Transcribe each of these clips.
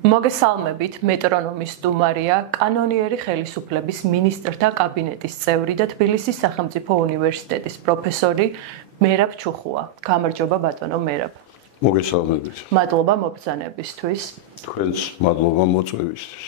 მოგესალმებით, მეტრონომის სტუმარია, კანონიერი ხელისუფლების მინისტრთა კაბინეტის წევრი და თბილისის სახელმწიფო უნივერსიტეტის პროფესორი მერაბ ჩუხუა. გამარჯობა ბატონო მერაბ. მოგესალმებით. მადლობა მობრძანებისთვის. თქვენს მადლობა მოწვევისთვის.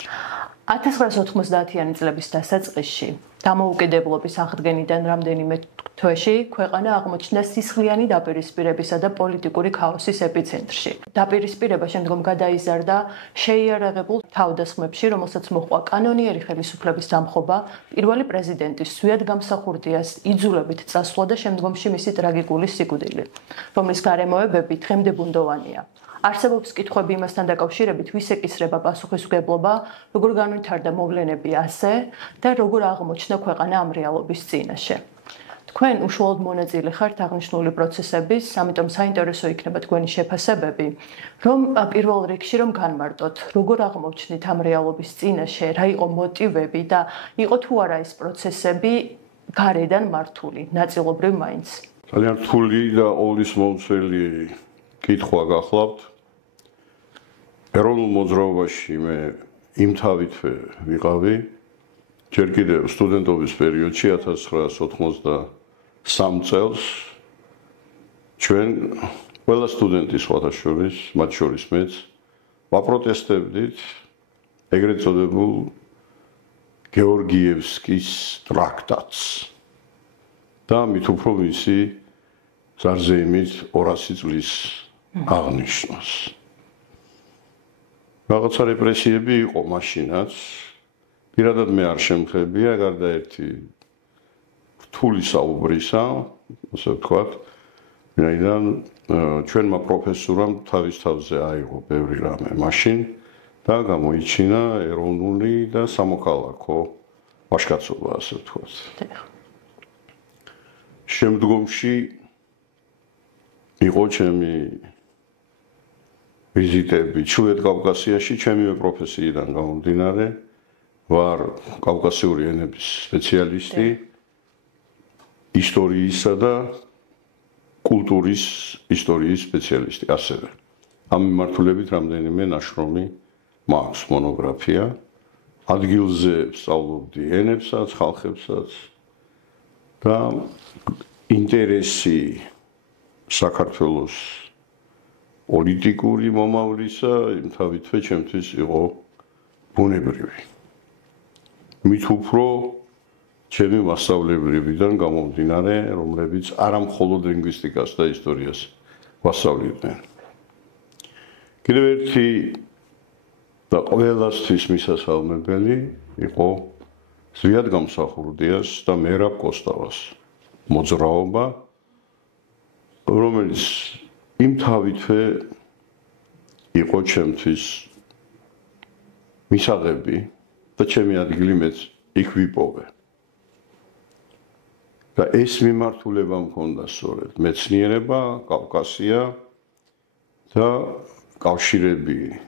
1990-იანი წლების დასაწყისში დამოუკიდებლობის აღდგენიდან რამდენიმე თვეში ქვეყანა აღმოჩნდა სისხლიანი დაპირისპირებისა და პოლიტიკური ქაოსის ეპიცენტრში. დაპირისპირება შემდგომ გადაიზარდა შეიარაღებულ თავდასხმებში, რომელსაც მოჰყვა კანონიერი ხელისუფლების დამხობა, პირველი პრეზიდენტის სვიად გამსახურდიას იძულებით წასვლა და შემდგომში მისი ტრაგიკული სიკვდილი, რომლის გარემოებები დღემდე ბუნდოვანია. არსებობს კითხვები იმასთან დაკავშირებით, ვის ეკისრება პასუხისმგებლობა, როგორ განვითარდა მოვლენები ასე და როგორ აღმოჩნდა ქვეყანა ამ რეალობის წინაშე. თქვენ უშუალოდ მონაწილე ხართ აღნიშნული პროცესების, ამიტომ საინტერესო იქნება თქვენი შეფასებები, რომ პირველ რიგში რომ განმარტოთ, როგორ აღმოჩნდით ამ რეალობის წინაშე, რა იყო მოტივები და იყო თუ არა ეს პროცესები გარედან მართული, ნაწილობრივ მაინც. ძალიან რთული და ოლის მომცველი კითხვა გახლავთ. ეროვნულ მოძრაობაში მე იმთავითვე ვიყავი, ჯერ კიდევ სტუდენტობის პერიოდში 1993 წელს ჩვენ ყველა სტუდენტი სხვათა შორის, მათ შორის მეც, ვაპროტესტებდით ეგრეთ წოდებულ გეორგიევსკის ტრაქტატს და მით უფრო მისი ზარზეიმით 200 წლის აღნიშვნას. რაღაცა რეპრესიები იყო მაშინაც, პირადად მე არ შემხებია, გარდა ერთი რთული საუბრისა, ასე ვთქვათ, ვინაიდან ჩვენმა პროფესორამ თავის თავზე აიღო ბევრი რამე მაშინ და გამოიჩინა ეროვნული და სამოქალაქო ვაჟკაცობა, ასე ვთქვათ. შემდგომში იყო ჩემი ვიზიტები ჩრდილოეთ კავკასიაში, ჩემივე პროფესიიდან გამომდინარე, ვარ კავკასიური ენების სპეციალისტი, ისტორიისა და კულტურის ისტორიის სპეციალისტი ასევე. ამ მიმართულებით რამდენიმე ნაშრომი მაქვს, მონოგრაფია. ადგილზე ვსწავლობდი ენებსაც, ხალხებსაც და ინტერესი საქართველოს პოლიტიკური მომავლისა იმთავითვე ჩემთვის იყო ბუნებრივი. მით უფრო ჩემი მასწავლებლებიდან გამომდინარე, რომლებიც არა მხოლოდ ლინგვისტიკას და ისტორიას ვასწავლიდნენ. კიდევ ერთი და ყველასთვის მისასალმებელი იყო ზვიად გამსახურდიას და მერაბ კოსტავას მოძრაობა, რომელიც იმთავითვე იყო ჩემთვის მისაღები და ჩემი ადგილი მეც იქ ვიპოვე. და ეს მიმართულება მქონდა სწორედ მეცნიერება, კავკასია და კავშირები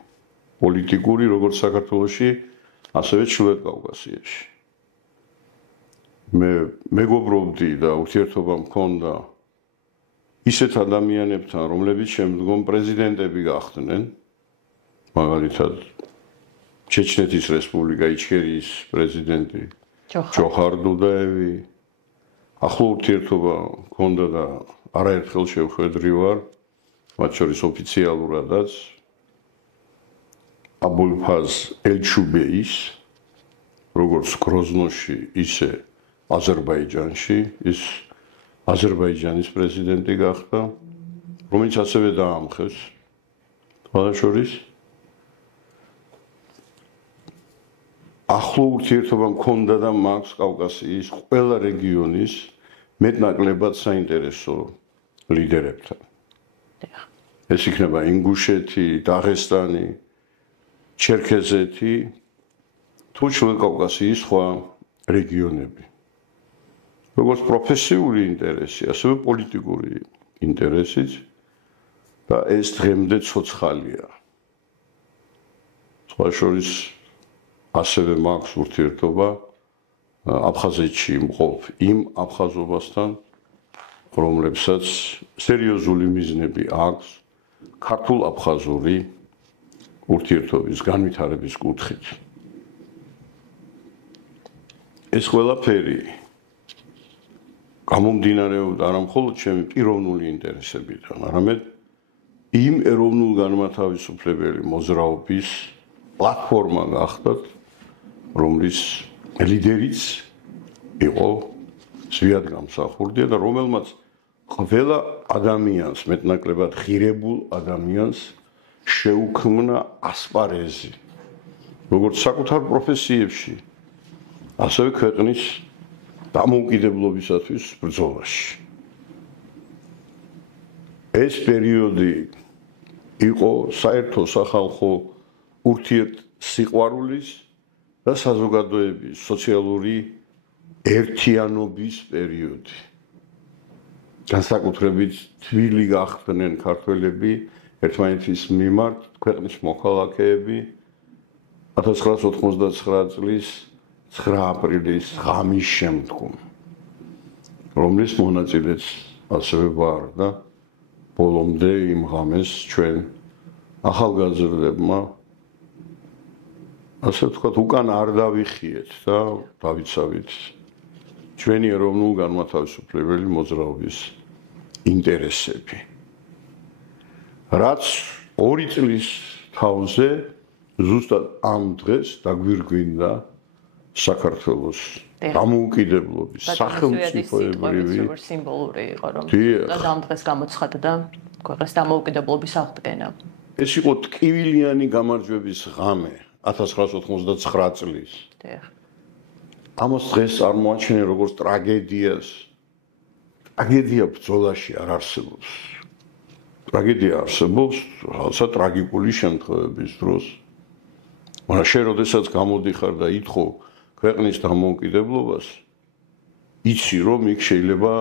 პოლიტიკური, როგორც საქართველოში, ასევე ჩრდილოეთ კავკასიაში. მე მეგობრობდი და ურთიერთობა მქონდა ისეთ ადამიანებთან, რომლებიც შემდგომ პრეზიდენტები გახდნენ, მაგალითად ჩეჩნეთის რესპუბლიკა იჩქერიის პრეზიდენტი ჯოჰარ დუდაევი, ახლო ურთიერთობა მქონდა და არაერთხელ შევხვედრი ვარ, მათ შორის ოფიციალურადაც აბულფაზ ელჩუბეის, როგორც გროზნოში, ისე აზერბაიჯანში, ის აზერბაიჯანის პრეზიდენტი გახდა, რომელიც ასევე დაამხეს სხვადასხვა ახლო ურთიერთობა მქონდა და მაქვს კავკასიის ყველა რეგიონის მეტნაკლებად საინტერესო ლიდერებთან. ეს იქნება ინგუშეთი, დაღესტანი, ჩერქეზეთი, თუ ჩრდილოეთ კავკასიის სხვა რეგიონები. როგორც პროფესიული ინტერესი, ასევე პოლიტიკური ინტერესიც და ეს დღემდე ცოცხალია. სხვა შორის ასევე მაქვს ურთიერთობა აფხაზეთში მყოფ იმ აფხაზობასთან, რომლებსაც სერიოზული მიზნები აქვს ქართულ-აფხაზური ურთიერთობის განვითარების კუთხით. ეს ყველაფერი გამომდინარეობდა არა მხოლოდ ჩემი პიროვნული ინტერესებიდან, არამედ იმ ეროვნულ განმათავისუფლებელი მოძრაობის პლატფორმა გახდათ, რომლის ლიდერიც იყო ზვიად გამსახურდია და რომელმაც ყველა ადამიანს, მეტნაკლებად ღირებულ ადამიანს შეუქმნა ასპარეზი, როგორც საკუთარ პროფესიებში, ასევე ქვეყნის დამოუკიდებლობისათვის ბრძოლაში. ეს პერიოდი იყო საერთო სახალხო ურთიერთსიყვარულის და საზოგადოების სოციალური ერთიანობის პერიოდი. განსაკუთრებით თბილი გახდნენ ქართველები ერთმანეთის მიმართ, ქვეყნის მოქალაქეები 1989 წლის 9 აპრილის ღამის შემდგომ, რომლის მონაწილეც ასევე ვარ და ბოლომდე იმ ღამეს ჩვენ ახალგაზრდებმა ასე ვთქვათ, უკან არ დავიხიეთ და დავიცავით ჩვენი ეროვნულ განმათავისუფლებელი მოძრაობის ინტერესები. რაც 2 წლის თავზე ზუსტად ამ დღეს დაგვირგვინდა საქართველოს დამოუკიდებლობის სახელმწიფოებრივი სიმბოლური იყო, რომ ამ დღეს გამოცხადდა ქვეყნის დამოუკიდებლობის აღდგენა. ეს იყო ტკივილიანი გამარჯვების ღამე 1989 წლის. ამას დღეს წარმოაჩენე როგორც ტრაგედიას. ტრაგედია ბრძოლაში არ არსებობს. ტრაგედია არსებობს, რაღაცა ტრაგიკული შემთხვევების დროს. მაგრამ შენ როდესაც გამოდიხარ და ითხოვ ქვეყნის დამოუკიდებლობას, იცი რომ იქ შეიძლება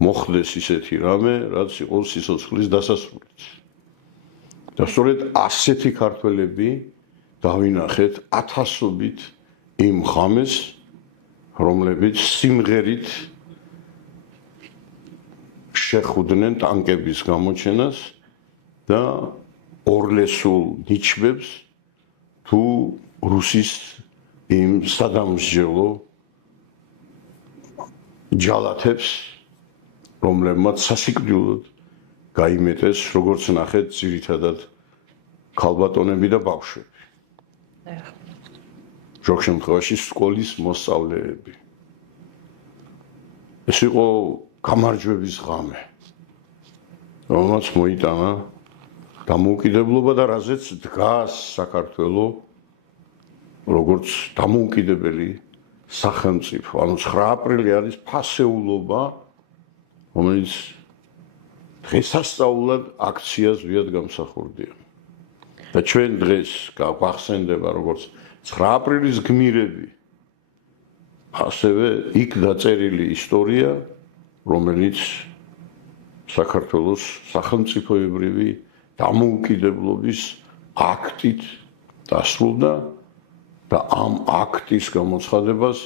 მოხდეს ისეთი რამე, რაც იყოს სიცოცხლის დასასრულიც. და სწორედ ასეთი ქართველები დავინახეთ ათასობით იმ ღამეს, რომლებიც სიმღერით შეხვდნენ ტანკების გამოჩენას და ორლესულ ნიჩბებს თუ რუსის იმ სადამსჯელო ჯალათებს, რომლებმაც სასიკვდილოდ გაიმეტეს, როგორც ნახეთ, ძირითადად ქალბატონები და ბავშვები. ზოგ შემთხვევაში სკოლის მოსწავლეები. ეს იყო გამარჯვების ღამე, რომელმაც მოიტანა დამოუკიდებლობა და რაზეც დგას საქართველო როგორც დამოუკიდებელი სახელმწიფო. ანუ 9 აპრილი არის ფასეულობა, რომელიც დღესასწაულად აქციას ზვიად გამსახურდია. და ჩვენ დღეს გვახსენდება როგორც 9 აპრილის გმირები, ასევე იქ დაწერილი ისტორია, რომელიც საქართველოს სახელმწიფოებრივი დამოუკიდებლობის აქტით დასრულდა და ამ აქტის გამოცხადებას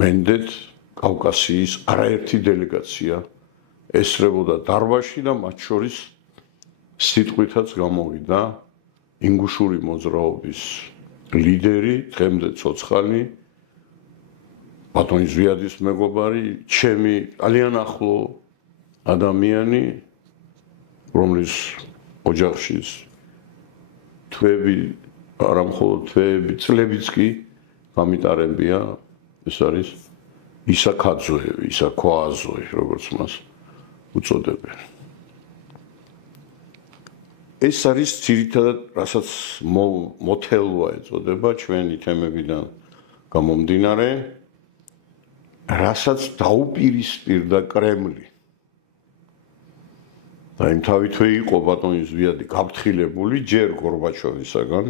მენდეთ კავკასიის არაერთი დელეგაცია ესწრებოდა დარბაზში და მათ შორის სიტყვითაც გამოვიდა ინგუშური მოძრაობის ლიდერი, დღემდე ცოცხალი, ბატონი ზვიადის მეგობარი, ჩემი ძალიან ახლო ადამიანი, რომლის ოჯახში თვეები, არა მხოლოდ თვეები, წლებიც კი გამიტარებია, ეს არის ისაქაძოევი, ისაქოაზოევი, როგორც მას უწოდებენ. ეს არის ძირითადად, რასაც მოთელვა ეწოდება ჩვენი თემებიდან გამომდინარე, რასაც დაუპირისპირდა კრემლი. და იმ თავითვე იყო ბატონი ზვიადი გაფრთხილებული ჯერ გორბაჩოვისაგან,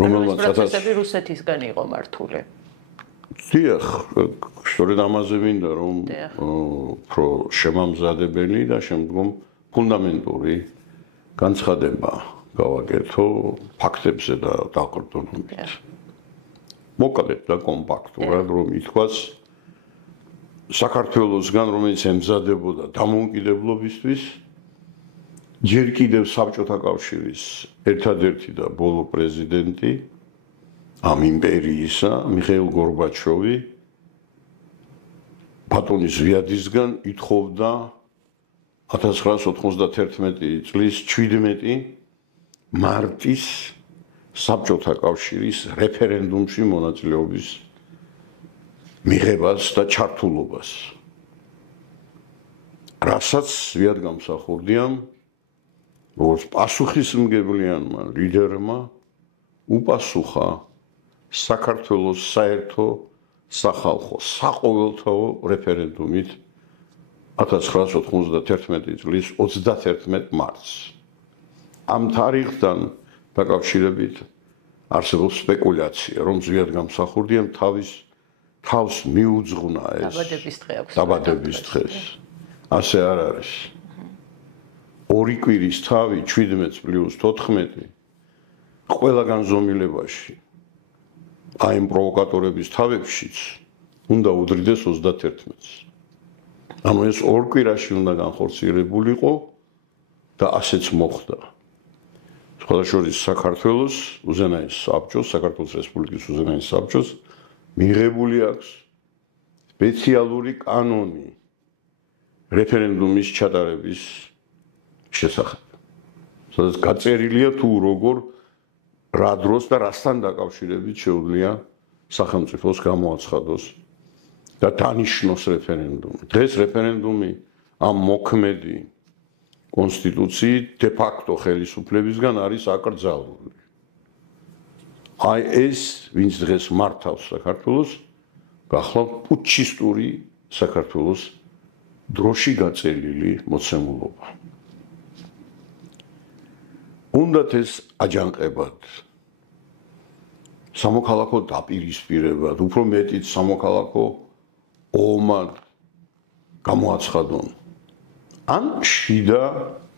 რომელმაც პროცესები რუსეთისგან იყო მართული. დიახ, სწორედ ამაზე მინდა რომ უფრო შემამზადებელი და შემდგომ ფუნდამენტური განცხადება გავაკეთო ფაქტებზე და დაყრდნობით. მოკლედ და კომპაქტურად რომ ითქვას, საქართველოსგან, რომელიც ემზადებოდა დამოუკიდებლობისთვის, ჯერ კიდევ საბჭოთა კავშირის ერთადერთი და ბოლო პრეზიდენტი ამ იმპერიისა მიხეილ გორბაჩოვი ბატონი ზვიადისგან ითხოვდა 1991 წლის 17 მარტის საბჭოთა კავშირის რეფერენდუმში მონაწილეობის მიღებას და ჩართულობას. რასაც ზვიად გამსახურდიამ როგორც პასუხისმგებლიანმა ლიდერმა უპასუხა საქართველოს საერთო სახალხო საყოველთაო რეფერენდუმით 1991 წლის 31 მარტს. ამ თარიღთან დაკავშირებით არსებობს სპეკულაცია, რომ ზვიად გამსახურდიამ თავს მიუძღვნა ეს დაბადების დღეს. ასე არ არის. ორი კვირის თავი 17 + 14 ყველა განზომილებაში აი იმ პროვოკატორების თავებშიც უნდა უდრიდეს 31-ს. ანუ ეს ორ კვირაში უნდა განხორციელებულიყო და ასეც მოხდა. სხვადასხვა საქართველოს უზენაეს საბჭოს, საქართველოს რესპუბლიკის უზენაეს საბჭოს მიღებული აქვს სპეციალური კანონი რეფერენდუმის ჩატარების შესახებ. სადაც გაწერილია თუ როგორ რა დროს და რასთან დაკავშირებით შეუძლია სახელმწიფოს გამოაცხადოს და დანიშნოს რეფერენდუმი. დღეს რეფერენდუმი ამ მოქმედი კონსტიტუციით de facto ხელისუფლებისგან არის აკრძალული. აი ეს ვინც დღეს მართავს საქართველოს გახლავთ პუტჩისტური საქართველოს დროში გაწელილი მოცემულობა. უნდათ ეს აჯანყებად სამოქალაქო დაპირისპირებად, უფრო მეტიც სამოქალაქო ომად გამოაცხადონ. ან შიდა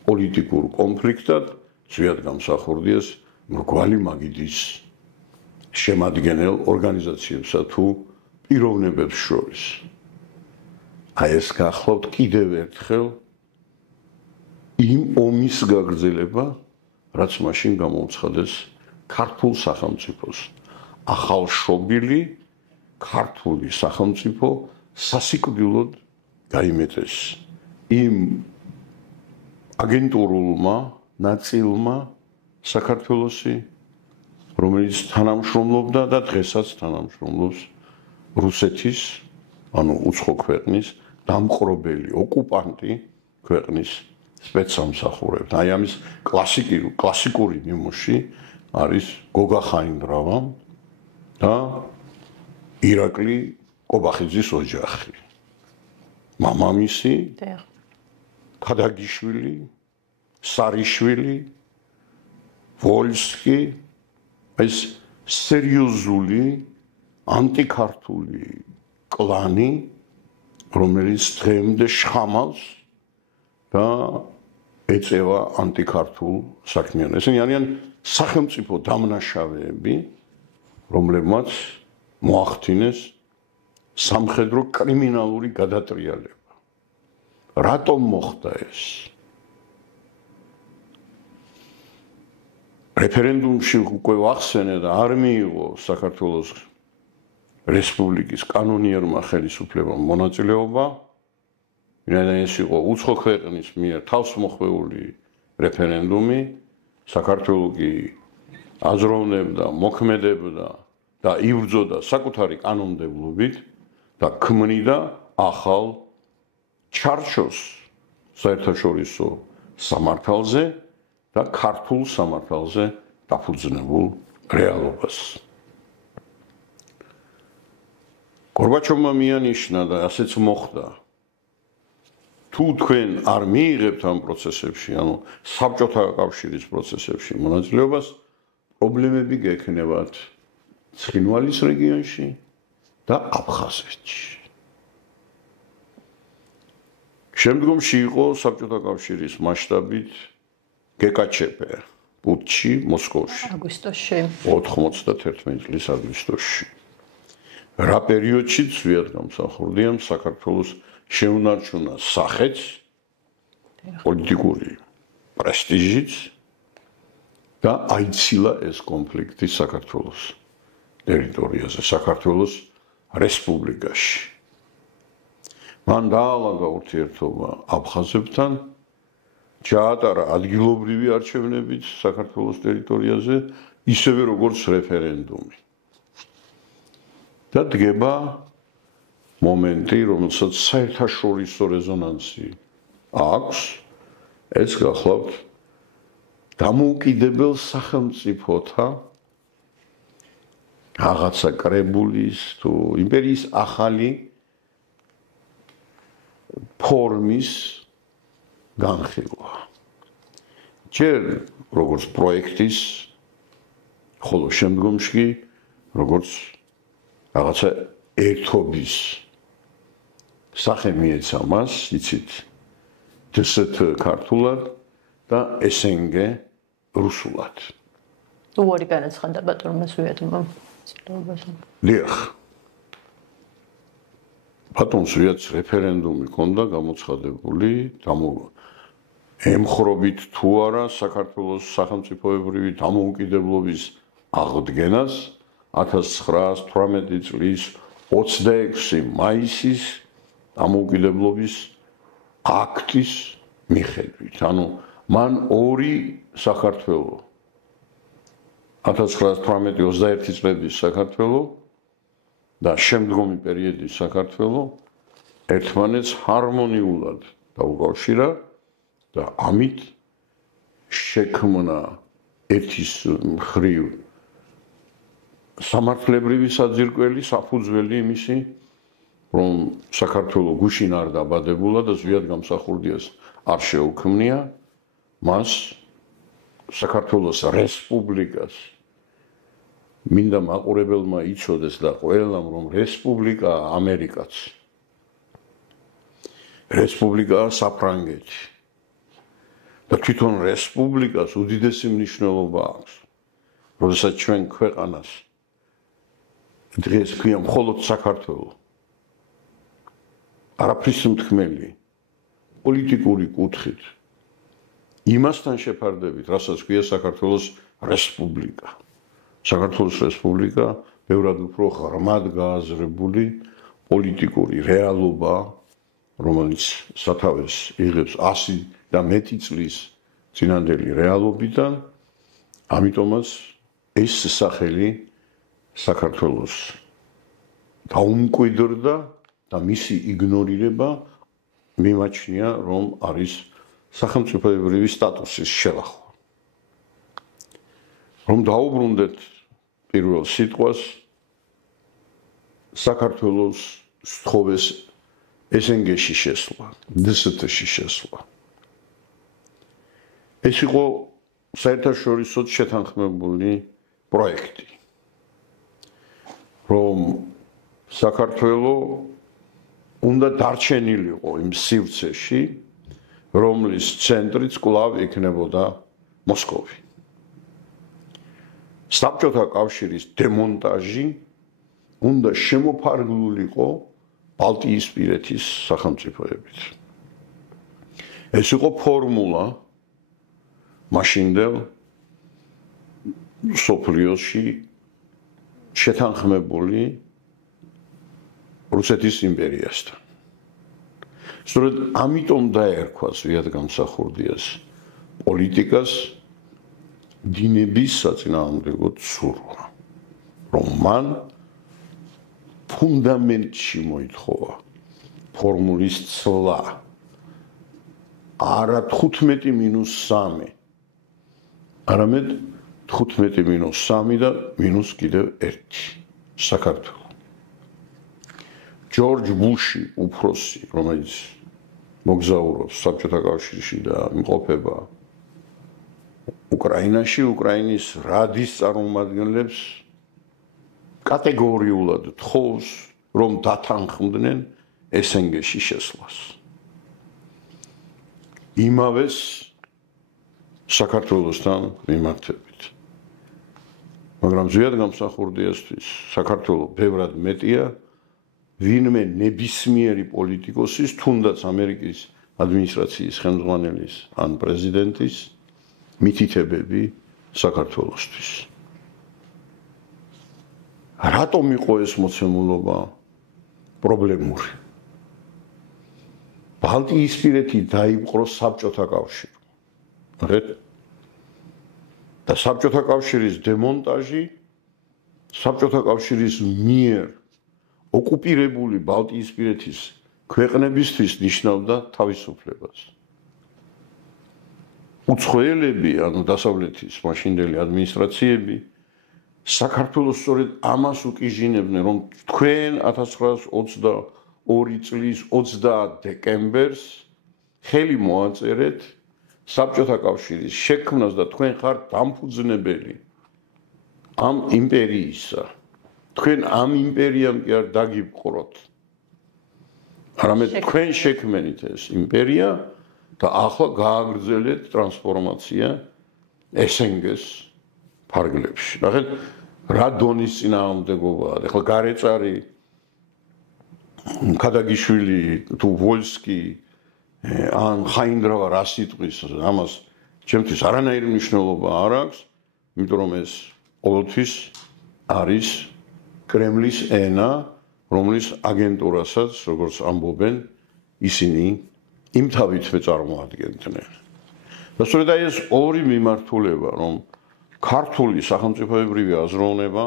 პოლიტიკურ კონფლიქტად ზვიად გამსახურდიას მრგვალი მაგიდის შემადგენელ ორგანიზაციებსა თუ პიროვნებებს შორის. აი ეს გახლავთ კიდევ ერთხელ იმ ომის გაგრძელება, რაც მაშინ გამოუცხადეს ქართულ სახელმწიფოს. ახალშობილი ქართული სახელმწიფო სასიკვდილოდ გაიმეტეს იმ აგენტურულმა ნაწილმა საქართველოსი, რომელიც თანამშრომლობდა და დღესაც თანამშრომლობს რუსეთის, ანუ უცხო ქვეყნის დამყრობელი ოკუპანტი ქვეყნის სპეცსამსახურებს. აი ამის კლასიკური ნიმუში არის გოგა ხაინდრავა და ირაკლი კობახიძის ოჯახი. მამამისი, ქადაგიშვილი, სარიშვილი, ვოლსკი, ეს სერიოზული ანტიქართული კლანი, რომელიც დღემდე შხამავს და ეწევა ანტიქართულ საქმიანობას. ესენი არიან სახელმწიფო დამნაშავეები, რომლებმაც მოახდინეს სამხედრო კრიმინალური გადატრიალება. რატომ მოხდა ეს? რეფერენდუმში უკვე ვახსენე და არ მიიღო საქართველოს რესპუბლიკის კანონიერმა ხელისუფლებამ მონაწილეობა. ეს იყო უცხო ქვეყნის მიერ თავსმოხვეული რეფერენდუმი. საქართველო კი აზროვნებდა, მოქმედებდა და იბრძოდა საკუთარი კანონმდებლობით და ქმნიდა ახალ ჩარჩოს საერთაშორისო სამართალზე და ქართულ სამართალზე დაფუძნებულ რეალობას. გორბაჩოვმა მიანიშნა და ასეც მოხდა. თუ თქვენ არ მიიღებთ ამ პროცესებში, ანუ საბჭოთა კავშირის პროცესებში მონაწილეობას, პრობლემები გექნებათ ცხინვალის რეგიონში და აფხაზეთში. შემდგომში იყო საბჭოთა კავშირის მასშტაბით გეკაჩეპ პუტჩი მოსკოვში. აგვისტოში. 91 წლის აგვისტოში. რა პერიოდში ზვიად გამსახურდიამ საქართველოს შეუნარჩუნა სახეც პოლიტიკური პრესტიჟიც და აიცილა ეს კონფლიქტი საქართველოს ტერიტორიაზე, საქართველოს რესპუბლიკაში. მან დაალაგა ურთიერთობა აფხაზებთან, ჩაატარა ადგილობრივი არჩევნებიც საქართველოს ტერიტორიაზე, ისევე როგორც რეფერენდუმი. და დგება მომენტი, რომელსაც საერთაშორისო რეზონანსი აქვს, ეს გახლავთ დამოუკიდებელ სახელმწიფოთა რაღაცა კრებულის თუ იმპერიის ახალი ფორმის განხილვა. ჯერ როგორც პროექტის, ხოლო შემდგომში კი როგორც რაღაცა ერთობის სახე მიეცა მას, იცით, DST ქართულად და SNG რუსულად. უარი განაცხადა ბატონმა სვიატმა. დიახ. ბატონ სვიატს რეფერენდუმი ჰქონდა გამოცხადებული, ემხრობით თუ არა საქართველოს სახელმწიფოებრივი დამოუკიდებლობის აღდგენას 1918 წლის 26 მაისის დამოუკიდებლობის აქტის მიხედვით. ანუ მან ორი საქართველო 1918-21 წლების საქართველო და შემდგომი პერიოდის საქართველო ერთმანეთს ჰარმონიულად დაუკავშირა და ამით შექმნა ერთის მხრივ სამართლებრივი საძირკველი, საფუძველი იმისი, რომ საქართველო გუშინ არ დაბადებულა და ზვიად გამსახურდიას არ შეუქმნია, მას საქართველოს რესპუბლიკას მინდა მაყურებელმა იცოდეს და ყველამ, რომ რესპუბლიკაა ამერიკაც. რესპუბლიკაა საფრანგეთი. და თვითონ რესპუბლიკას უდიდესი მნიშვნელობა აქვს. როდესაც ჩვენ ქვეყანას დღეს ქვია მხოლოდ საქართველო. არაფრის მთქმელი პოლიტიკური კუთხით იმასთან შეფარდებით, რასაც ქვია საქართველოს რესპუბლიკა. საქართველოს რესპუბლიკა ბევრად უფრო ღრმად გააზრებული პოლიტიკური რეალობა, რომელიც სათავეს იღებს 100 და მეტი წლის წინანდელი რეალობიდან, ამიტომაც ეს სახელი საქართველოს დაუმკვიდრდა და მისი იგნორირება მიმაჩნია, რომ არის სახელმწიფოებრივი სტატუსის შელახვა. რომ დაუბრუნდეთ პირველ სიტყვას, საქართველოს სთხოვეს SNG-ში შესვლა, DST-ში შესვლა. ეს იყო საერთაშორისო შეთანხმებული პროექტი, რომ საქართველო უნდა დარჩენილიყო იმ სივრცეში, რომლის ცენტრიც კვლავ იქნებოდა მოსკოვი. საბჭოთა კავშირის დემონტაჟი უნდა შემოფარგლულიყო ბალტიისპირეთის სახელმწიფოებით. ეს იყო ფორმულა მაშინდელ სოფლიოში შეთანხმებული რუსეთის იმპერიასთან. სწორედ ამიტომ დაერქვა ზვიად გამსახურდიას პოლიტიკას დინების საწინააღმდეგო ცურვა, რომ მან ფუნდამენტში მოითხოვა ფორმულის ცვლა, არა 15-3, არამედ 15-3 და მინუს კიდევ 1 საქართველო. ჯორჯ ბუში უფროსი, რომელიც მოგზაურობს საბჭოთა კავშირში და იმყოფება უკრაინაში, უკრაინის რადის წარმომადგენლებს კატეგორიულად თხოვს, რომ დათანხმდნენ SNG-ში შესვლას. იმავეს საქართველოსთან მიმართებით. მაგრამ ზვიად გამსახურდიასთვის საქართველო ბევრად მეტია ვინმე ნებისმიერი პოლიტიკოსის, თუნდაც ამერიკის ადმინისტრაციის ხელმძღვანელის ან პრეზიდენტის მითითებები საქართველოსთვის. რატომ იყო ეს მოცემულობა პრობლემური? ბალტიისპირეთი დაიპყრო საბჭოთა კავშირი. და საბჭოთა კავშირის დემონტაჟი საბჭოთა კავშირის მიერ ოკუპირებული ბალტიისპირეთის ქვეყნებისთვის ნიშნავდა თავისუფლებას. უცხოელები, ანუ დასავლეთის მაშინდელი ადმინისტრაციები საქართველოს სწორედ ამას უკიჟინებდნენ, რომ თქვენ 1922 წლის 30 დეკემბერს ხელი მოაწერეთ საბჭოთა კავშირის შექმნას და თქვენ ხართ დამფუძნებელი ამ იმპერიისა. თქვენ ამ იმპერიამ კი არ დაგიპყროთ. არამედ თქვენ შექმნით ეს იმპერია და ახლა გააგრძელეთ ტრანსფორმაცია SNG-ს ფარგლებში. ნახეთ, რა დონის წინააღმდეგობაა. ახლა გარეწარი ქადაგიშვილი თუ ვოლსკი ან ხაინდრავა რა სიტყვის ამას ჩემთვის არანაირი მნიშვნელობა არ აქვს, იმიტომ რომ ეს ყოველთვის არის კრემლის ენა, რომლის აგენტურასაც, როგორც ამბობენ, ისინი იმთავითვე წარმოადგენდნენ. და სწორედ ეს ორი მიმართულება, რომ ქართული სახელმწიფოებრივი აზროვნება,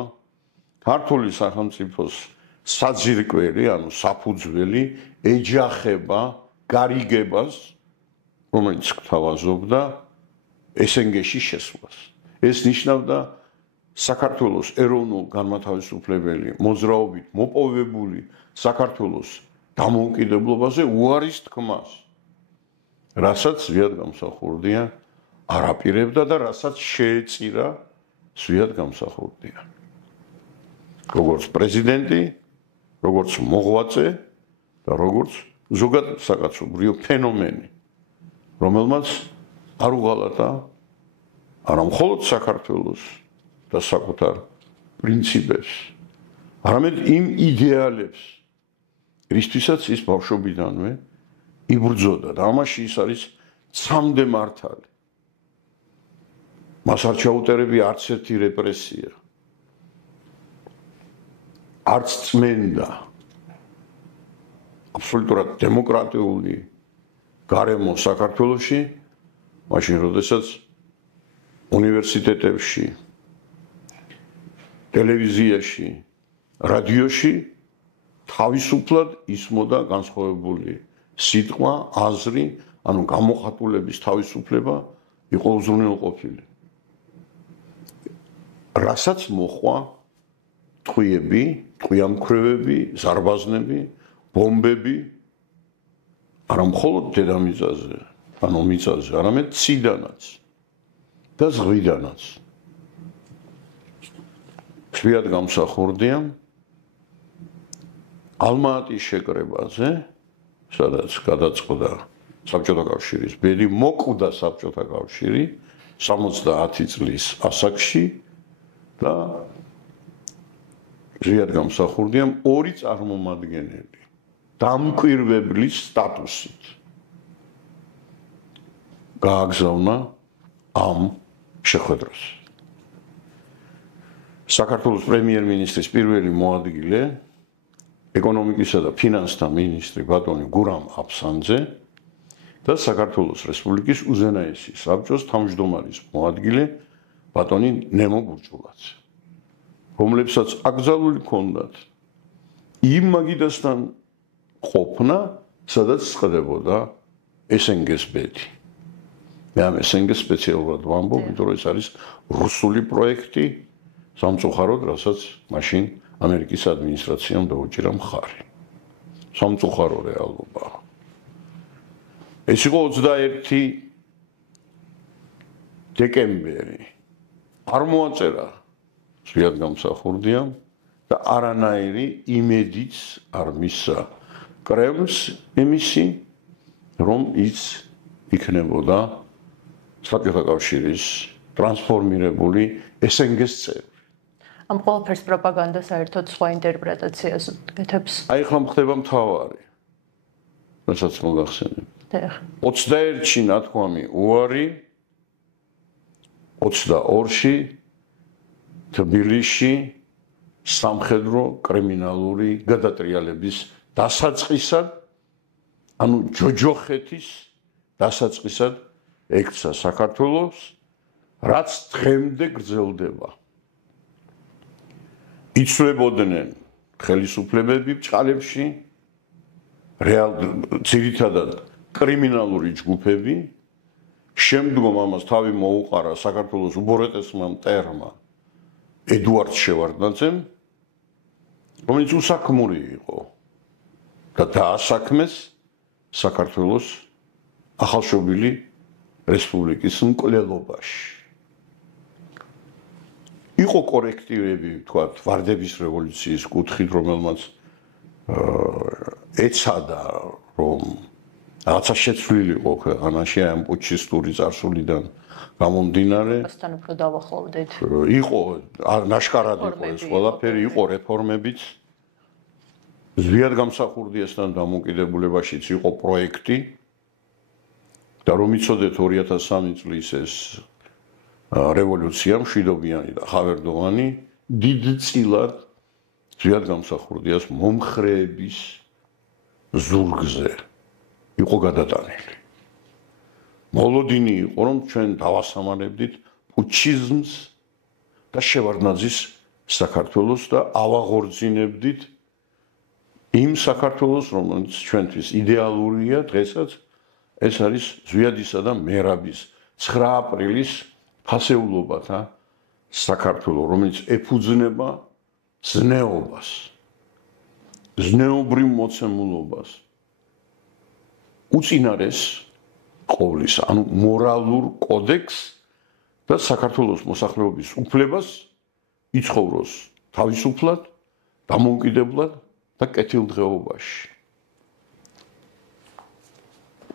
ქართული სახელმწიფოს საძირკველი, ანუ საფუძველი ეჯახება გარიგებას, რომელიც გთავაზობდა SNG-ში შესვლას. ეს ნიშნავდა საქართველოს ეროვნულ განმათავისუფლებელი მოძრაობით მოპოვებული საქართველოს დამოუკიდებლობაზე უარის თქმას, რასაც ზვიად გამსახურდია არ აპირებდა და რასაც შეეწირა ზვიად გამსახურდია. როგორც პრეზიდენტი, როგორც მოღვაწე და როგორც ზოგად საკაცობრიო ფენომენი, რომელმაც არ უღალატა არა მხოლოდ საქართველოს და საკუთარ პრინციპებს, არამედ იმ იდეალებს, რისთვისაც ის ბავშვობიდანვე იბრძოდა და ამაში ის არის ცამდე მართალი. მას არ ჩაუტარებია არც ერთი რეპრესია, არც წმენდა. აბსოლუტურად დემოკრატიული გარემო საქართველოში, მაშინ როდესაც უნივერსიტეტებში, ტელევიზიაში, რადიოში თავისუფლად ისმოდა განსხვავებული სიტყვა, აზრი, ანუ გამოხატულების თავისუფლება იყო უზრუნველყოფილი. რასაც მოხვა ტყვიები, ტყვიამქრევები, ზარბაზნები, ბომბები, არა მხოლოდ დედამიწაზე, ანუ მიწაზე, არამედ ციდანაც და ზღვიდანაც. ზვიად გამსახურდია ალმა-ატის შეკრებაზე, სადაც გადაწყდა საბჭოთა კავშირის ბედი, მოკვდა საბჭოთა კავშირი 70 წლის ასაკში და ზვიად გამსახურდია ორი წარმომადგენელი დამკვირვებლის სტატუსით გააგზავნა ამ შეხვედრას. საქართველოს პრემიერ-მინისტრის პირველი მოადგილე, ეკონომიკისა და ფინანსთა მინისტრი ბატონი გურამ აფსანძე და საქართველოს რესპუბლიკის უზენაესი საბჭოს თავმჯდომარის მოადგილე ბატონი ნემო ბურჭულაძე, რომლებსაც აკრძალული ჰქონდათ იმ მაგიდასთან ყოფნა, სადაც წყდებოდა SNG-ს ბედი. მე ამ SNG-ს სპეციალურად ვამბობ, იმიტომ რომ ეს არის რუსული პროექტი, სამწუხაროდ, რასაც მაშინ ამერიკის ადმინისტრაციამ დაუჭირა მხარი. სამწუხარო რეალობაა. ეს იყო 21 დეკემბერი. არ მოაწერა ზვიად გამსახურდიამ და არანაირი იმედიც არ მისცა კრემლს იმისი, რომ ის იქნებოდა საბჭოთა კავშირის ტრანსფორმირებული SNG-ს წევრი. ამ ყველაფერს პროპაგანდა საერთოდ სხვა ინტერპრეტაციას გეთებს. აი ხომ ხდება მთავარი, რასაც მოგახსენებთ. 21-ში ნათქვამი უარი, 22-ში თბილისში სამხედრო კრიმინალური გადატრიალების დასაწყისად, ანუ ჯოჯოხეთის დასაწყისად ექცა საქართველოს, რაც დღემდე გრძელდება. იცვლებოდნენ ხელისუფლებები ბჭყალებში, ძირითადად კრიმინალური ჯგუფები, შემდგომ ამას თავი მოუყარა საქართველოს უბოროტესმა მტერმა ედუარდ შევარდნაძემ, რომელიც უსაქმური იყო და დაასაქმეს საქართველოს ახალშობილი რესპუბლიკის მკვლელობაში. იყო კორექტივები, თქვათ, ვარდების რევოლუციის კუთხით, რომელმაც ეცადა, რომ რაღაცა შეცვლილიყო ქვეყანაში ამ პუჩისტური წარსულიდან გამომდინარე. ასთან უფრო დავახლოვდით. იყო ნაშკარად იყო ეს ყველაფერი, იყო რეფორმებიც. ზვიად გამსახურდიასთან დამოკიდებულებაშიც იყო პროექტი და რომ იცოდეთ 2003 წლის ეს რევოლუცია მშვიდობიანი და ხავერდოვანი დიდწილად ზვიად გამსახურდიას მომხრეების ზურგზე იყო გადატანილი. მოლოდინი იყო, რომ ჩვენ დავასამანებდით პუჩიზმს და შევარდნაძის საქართველოს და ავაღორძინებდით იმ საქართველოს, რომელიც ჩვენთვის იდეალურია დღესაც, ეს არის ზვიადისა და მერაბის 9 აპრილის ფასეულობათა საქართველოს, რომელიც ეფუძნება ზნეობას, ზნეობრივ მოცემულობას, უწინარეს ყოვლისა, ანუ მორალურ კოდექსს და საქართველოს მოსახლეობის უფლებას იცხოვროს თავისუფლად, დამოუკიდებლად და კეთილდღეობაში.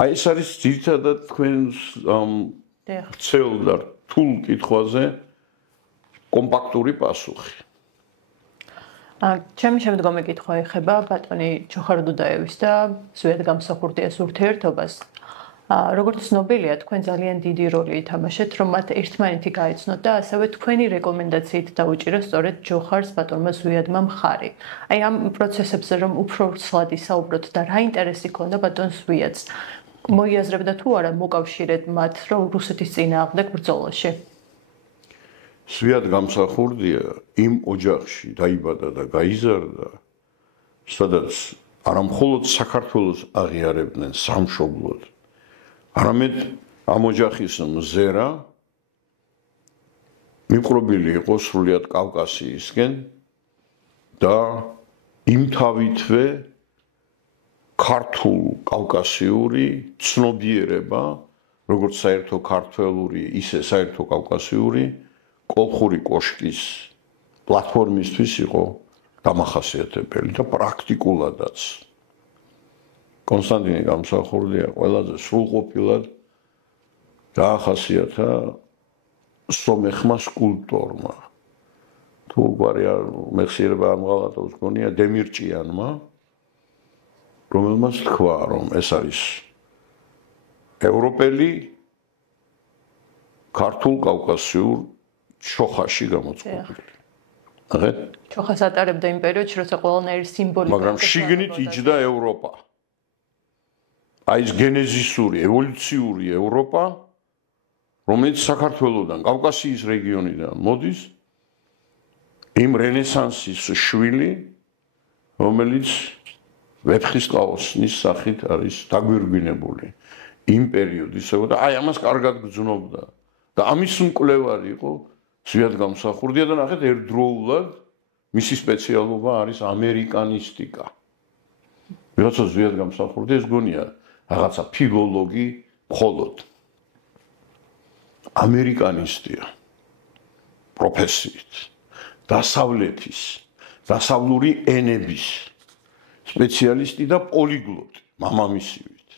აი ეს არის ძირითადად თქვენს ცელ და რთულ კითხვაზე კომპაქტური პასუხი. ჩემი შემდგომი კითხვა ეხება ბატონი ჯოხარ დუდაევის და ზვიად გამსახურდიას ურთიერთობას. როგორც ცნობილია, თქვენ ძალიან დიდი როლი ითამაშეთ, რომ მათ ერთმანეთი გაიცნოთ და ასევე თქვენი რეკომენდაციით დაუჭირეს სწორედ ჯოხარს ბატონმა ზვიადმა მხარი. აი ამ პროცესებზე რომ უფრო ცლად ისაუბროთ და რა ინტერესი ქონდა ბატონ ზვიადს, მოიაზრებდა თუ არა მოკავშირედ მათ რომ რუსეთის წინააღმდეგ ბრძოლაში? ზვიად გამსახურდია იმ ოჯახში დაიბადა და გაიზარდა, სადაც არამხოლოდ საქართველოს აღიარებდნენ სამშობლოდ, არამედ ამ ოჯახის მზერა მიყრობილი იყო სრულიად კავკასიისკენ და იმთავითვე ქართულ კავკასიური ცნობიერება, როგორც საერთო ქართველური, ისე საერთო კავკასიური კოლხური კოშკის პლატფორმისთვის იყო დამახასიათებელი და პრაქტიკულადაც. კონსტანტინე გამსახურდია ყველაზე სრულყოფილად დაახასიათა სომეხმა სკულპტორმა. თუ გვარი მეხსიერება ამღალატოს გონია დემირჭიანმა, რომელმაც თქვა, რომ ეს არის ევროპელი ქართულ კავკასიურ ჩოხაში გამოწყობილი. აღეთ? ჩოხას ატარებდა იმ პერიოდში, როცა ყველანაირი სიმბოლიკა, მაგრამ შიგნით იჯდა ევროპა. აი ეს გენეზისური, ევოლუციური ევროპა, რომელიც საქართველოსდან, კავკასიის რეგიონიდან მოდის, იმ რენესანსის შვილი, რომელიც ვეფხისტყაოსნის სახით არის დაგვირგვინებული იმ პერიოდისეულ და აი ამას კარგად გრძნობდა და ამის მკვლევარი იყო ზვიად გამსახურდია და ნახეთ ერთდროულად მისი სპეციალობა არის ამერიკანისტიკა. ვიღაცა ზვიად გამსახურდია ეს გონია რაღაცა ფილოლოგი მხოლოდ. ამერიკანისტია პროფესიით, დასავლეთის, დასავლური ენების სპეციალისტი და პოლიგლოტი, მამამისივით.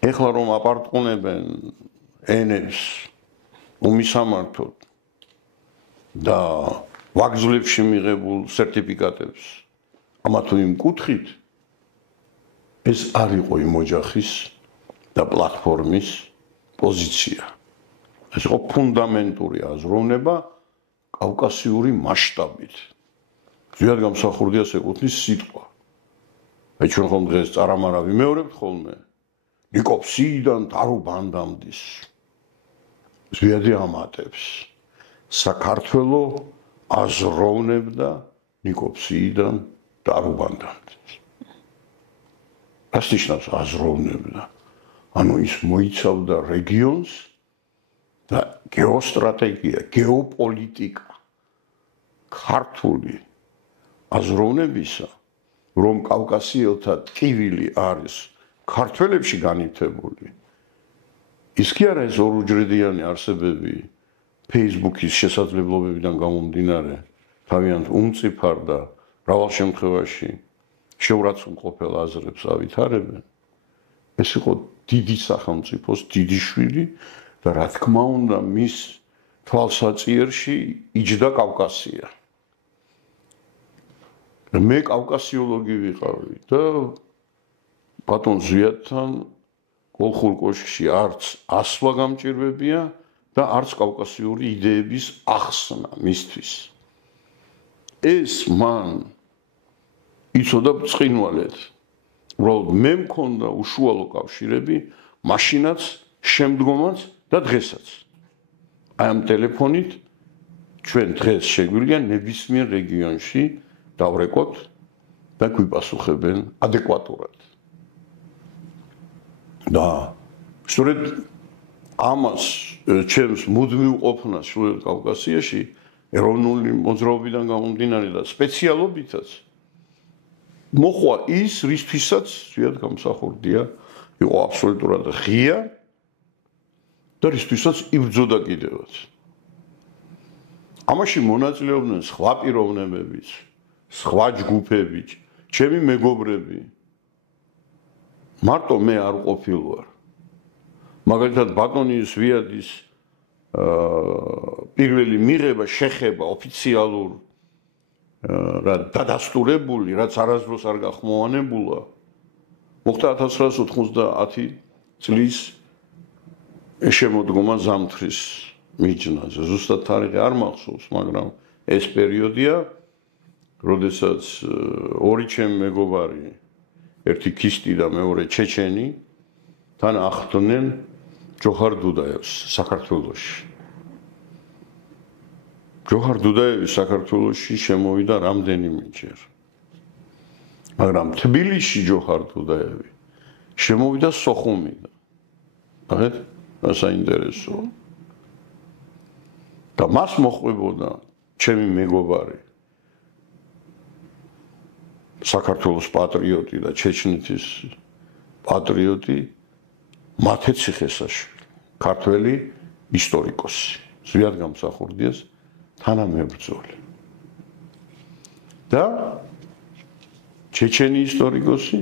ეხლა რომ აპარტყუნებენ ენებს უმისამართოდ და ვაგზლებში მიღებულ სერტიფიკატებს, ამა თუ იმ კუთხით, ეს არ იყო იმ ოჯახის და პლატფორმის პოზიცია. ეს იყო ფუნდამენტური აზროვნება კავკასიური მასშტაბით. ზოგად გამსახურდიას ეკუთვნის სიტყვა. აი ჩვენ ხომ დღეს წარამარა ვიმეორებთ ხოლმე. ნიკოფსიიდან ტარუბანდამდის. ზვიადი ამატებს. საქართველო აზროვნებდა ნიკოფსიიდან ტარუბანდამდის. რას ნიშნავს აზროვნებდა? ანუ ის მოიცავდა რეგიონს და გეოსტრატეგია, გეოპოლიტიკა ქართული აზროვნებისა, რომ კავკასიელთა ტკივილი არის ქართველებში განვითარებული. ის კი არა ეს ორუჯრედიანი არსებები Facebook-ის შესაძლებლობებიდან გამომდინარე თავიანთ უმწიფარ და მრავალ შემთხვევაში შეურაცხმყოფელ აზრებს ავითარებენ. ეს იყო დიდი სახელმწიფოს დიდი შვილი და რა თქმა უნდა მის თვალსაწიერში იჯდა კავკასია. მე კავკასიოლოგი ვიყავი და ბატონ ზვიადთან კოლხურ კოშკში არც ასვლა გამჭირვებია და არც კავკასიური იდეების ახსნა მისთვის. ეს მან იცოდა ბრწყინვალედ. უბრალოდ მე მქონდა უშუალო კავშირები მაშინაც, შემდგომაც და დღესაც. აი ამ ტელეფონით ჩვენ დღეს შეგვიძლია ნებისმიერ რეგიონში დავრეკოთ და გვიპასუხებენ ადეკვატურად. და სწორედ ამას ჩემს მუდმივ ყოფნას სულ კავკასიაში ეროვნული მოძრაობიდან გამომდინარე და სპეციალობითაც მოხვა ის რისთვისაც ზიად გამსახურდია იყო აბსოლუტურად ღია და რისთვისაც იბრძოდა კიდევაც. ამაში მონაწილეობდნენ სხვა პიროვნებებიც, სხვა ჯგუფები, ჩემი მეგობრები. მარტო მე არ ყოფილვარ. მაგალითად ბატონი ზვიადის პირველი მიღება შეხება ოფიციალურ რა დადასტურებული, რაც არასდროს არ გახმოვანებულა. მოხდა 1990 წლის შემოდგომა ზამთრის მიჯნაზე. ზუსტად თარიღი არ მახსოვს, მაგრამ ეს პერიოდია, როდესაც ორი ჩემი მეგობარი, ერთი ქისტი და მეორე ჩეჩენი, თან ახდნენ ჯოხარ დუდაევს საქართველოში. ჯოხარ დუდაევი საქართველოში შემოვიდა რამდენიმეჯერ. მაგრამ თბილისში ჯოხარ დუდაევი შემოვიდა სოხუმიდან. ახეთ საინტერესოა. და მას მოხვებოდა ჩემი მეგობარი საქართველოს პატრიოტი და ჩეჩნეთის პატრიოტი მათე ციხესაშვილი, ქართველი ისტორიკოსი, ზვიად გამსახურდიას თანამებრძოლი. და ჩეჩენი ისტორიკოსი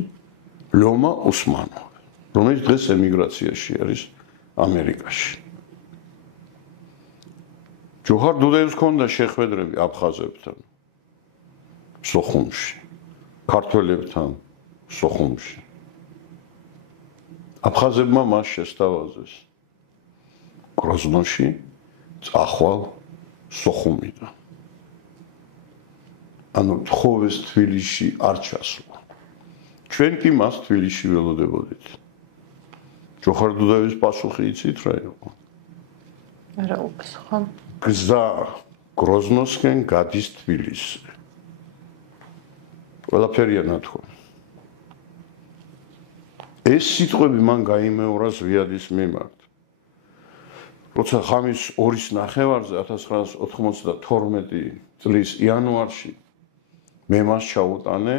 ლომა ოსმანოვი, რომელიც დღეს ემიგრაციაში არის ამერიკაში. ჯოხარ დუდაევს ჰქონდა შეხვედრები აფხაზებთან სოხუმში, ქართველებთან სოხუმში. აფხაზებმა მას შესთავაზეს გროზნოში წახვალ სოხუმიდან. ანუ თხოვეს თბილისში არ ჩასვლა. ჩვენ კი მას თბილისში ველოდებოდით. ჯოხარ დუდაევის პასუხი იცით რა იყო? არა უბრალოდ ხომ გზა გროზნოსკენ გადის თბილისზე. ყველაფერია ნათქვამი. ეს სიტყვები მან გაიმეორა ზვიადის მიმართ. როცა ხამის 2-ის ნახევარზე 1992 წლის იანვარში მე მას ჩაუტანე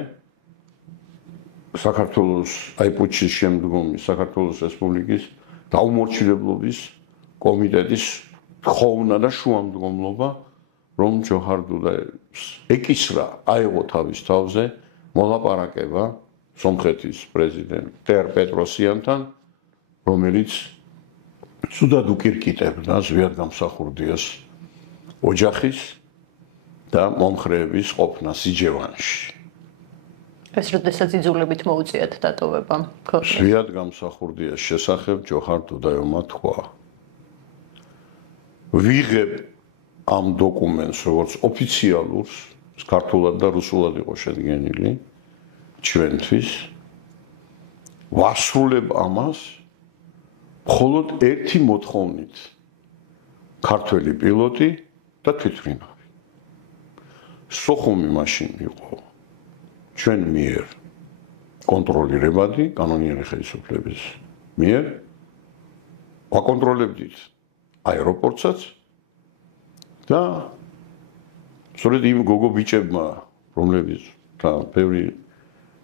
საქართველოს აი პუტჩის შემდგომი საქართველოს რესპუბლიკის დაუმორჩილებლობის კომიტეტის ხოვნა და შუამდგომლობა, რომ ჯოხარ დუდაევს ეკისრა აიღო თავის თავზე მოლაპარაკება სომხეთის პრეზიდენტ ტერ პეტროსიანთან, რომელიც ცუდად უკირკიტებდა ზვიად გამსახურდიას ოჯახის და მომხრეების ყოფნას იჯევანში. ეს როდესაც იძულებით მოუწიათ დატოვება ქვეყნის. ზვიად გამსახურდიას შესახებ ჯოხარ დუდაევმა თქვა. ვიღებ ამ დოკუმენტს როგორც ოფიციალურს, ქართულად და რუსულად იყო შედგენილი ჩვენთვის. ვასრულებ ამას მხოლოდ ერთი მოთხოვნით. ქართველი პილოტი და თვითმფრინავი. სოხუმი მაშინ იყო ჩვენ მიერ კონტროლირებადი კანონიერი ხელისუფლების მიერ ვაკონტროლებდით აეროპორტსაც და სწორედ იმ გოგო ბიჭებმა რომლებიც და ბევრი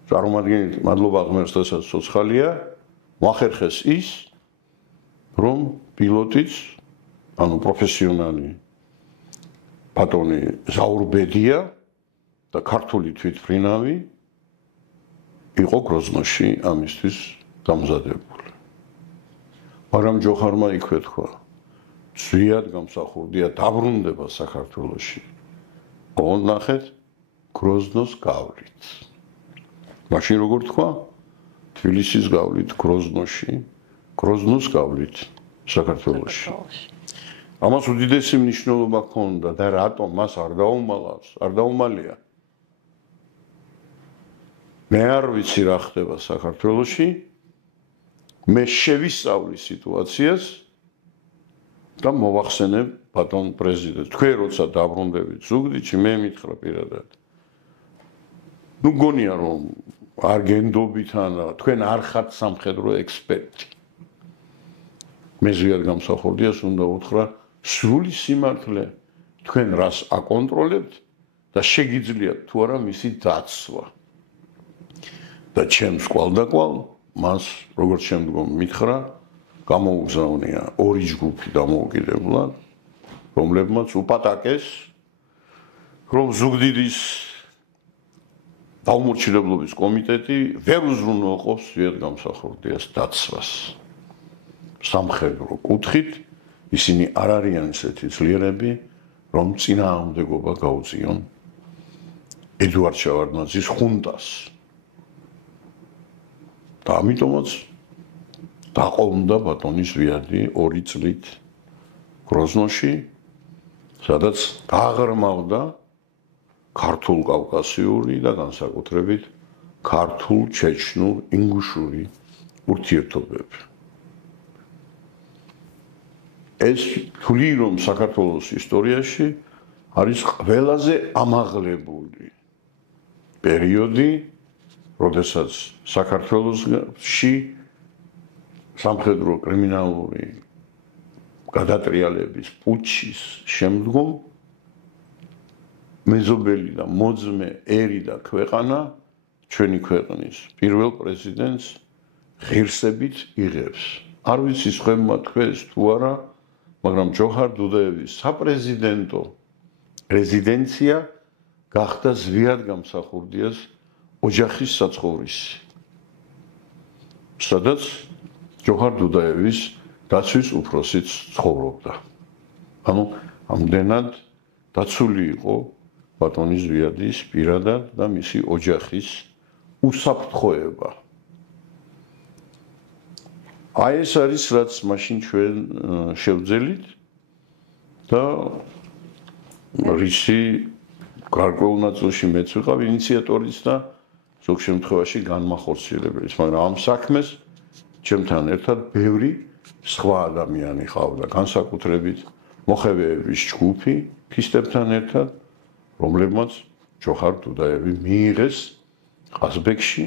წარმომადგენელი მადლობა ღმერთს რასაც ცოცხალია მოახერხეს ის რომ პილოტიც ანუ პროფესიონალი ბატონი ზაურბედია და ქართული თვითმფრინავი იყო გროზნოში ამისთვის დამზადებული. მაგრამ ჯოხარმა იქვე თქვა, ზვიად გამსახურდია დაბრუნდება საქართველოში. ოღონდ ნახეთ, გროზნოს გავლით. მაშინ როგორ თქვა? თბილისის გავლით გროზნოში, გროზნოს გავლით საქართველოში. ამას უდიდესი მნიშვნელობა ჰქონდა და რატომ მას არ დაუმალია? მე არ ვიცი რა ხდება საქართველოში. მე შევისწავლი სიტუაციას და მოვახსენებ ბატონ პრეზიდენტს. თქვენ როცა დაბრუნდებით ზუგდიდში, მე მითხრა პირადად. ნუ გონია რომ არ გენდობით ან თქვენ არ ხართ სამხედრო ექსპერტი. მე ზვიად გამსახურდიას უნდა უთხრა სრული სიმართლე თქვენ რას აკონტროლებთ და შეგიძლიათ თუ არა მისი დაცვა. და ჩემს კვალდაკვალ მას როგორც შემდგომ მითხრა გამოუგზავნია ორი ჯგუფი დამოუკიდებლად რომლებმაც უპატაკეს რომ ზუგდიდის დაუმორჩილებლობის კომიტეტი ვერ უზრუნველყოფს ზვიად გამსახურდიას დაცვას. სამხედრო კუთხით ისინი არ არიან ისეთი ძლიერები, რომ წინააღმდეგობა გაუწიონ ედუარდ შევარდნაძის ხუნტას. და ამიტომაც დაყოლმდა ბატონი ზვიადი 2 წლით გროზნოში, სადაც გააღრმავდა ქართულ კავკასიური და განსაკუთრებით ქართულ ჩეჩნურ ინგუშური ურთიერთობები. ეს თვლი რომ საქართველოს ისტორიაში არის ყველაზე ამაღლებული პერიოდი, როდესაც საქართველოში სამხედრო კრიმინალური გადატრიალების პუტჩის შემდგომ მეზობელი და მოძმე ერი და ქვეყანა ჩვენი ქვეყნის პირველ პრეზიდენტს ღირსებით იღებს. არ ვიცი სხვებმა თქვენს თუ არა, მაგრამ ჯოხარ დუდაევის საპრეზიდენტო რეზიდენცია გახდა ზვიად გამსახურდიას ოჯახის საცხოვრისი. სადაც ჯოხარ დუდაევის დაცვის უფროსიც ცხოვრობდა. ანუ ამდენად დაცული იყო ბატონი ზვიადის პირადად და მისი ოჯახის უსაფრთხოება. აი ეს არის რაც მაშინ ჩვენ შევძელით და რისი გარკვეულ ნაწილში მეც ვიყავ ინიციატორიც და ზოგ შემთხვევაში განმახორციელებელიც, მაგრამ ამ საქმეს ჩემთან ერთად ბევრი სხვა ადამიანი ყავდა, განსაკუთრებით მოხევეების ჯგუფი ქისტებთან ერთად, რომლებმაც ჯოხარ დუდაევი მიიღეს ყაზბეგში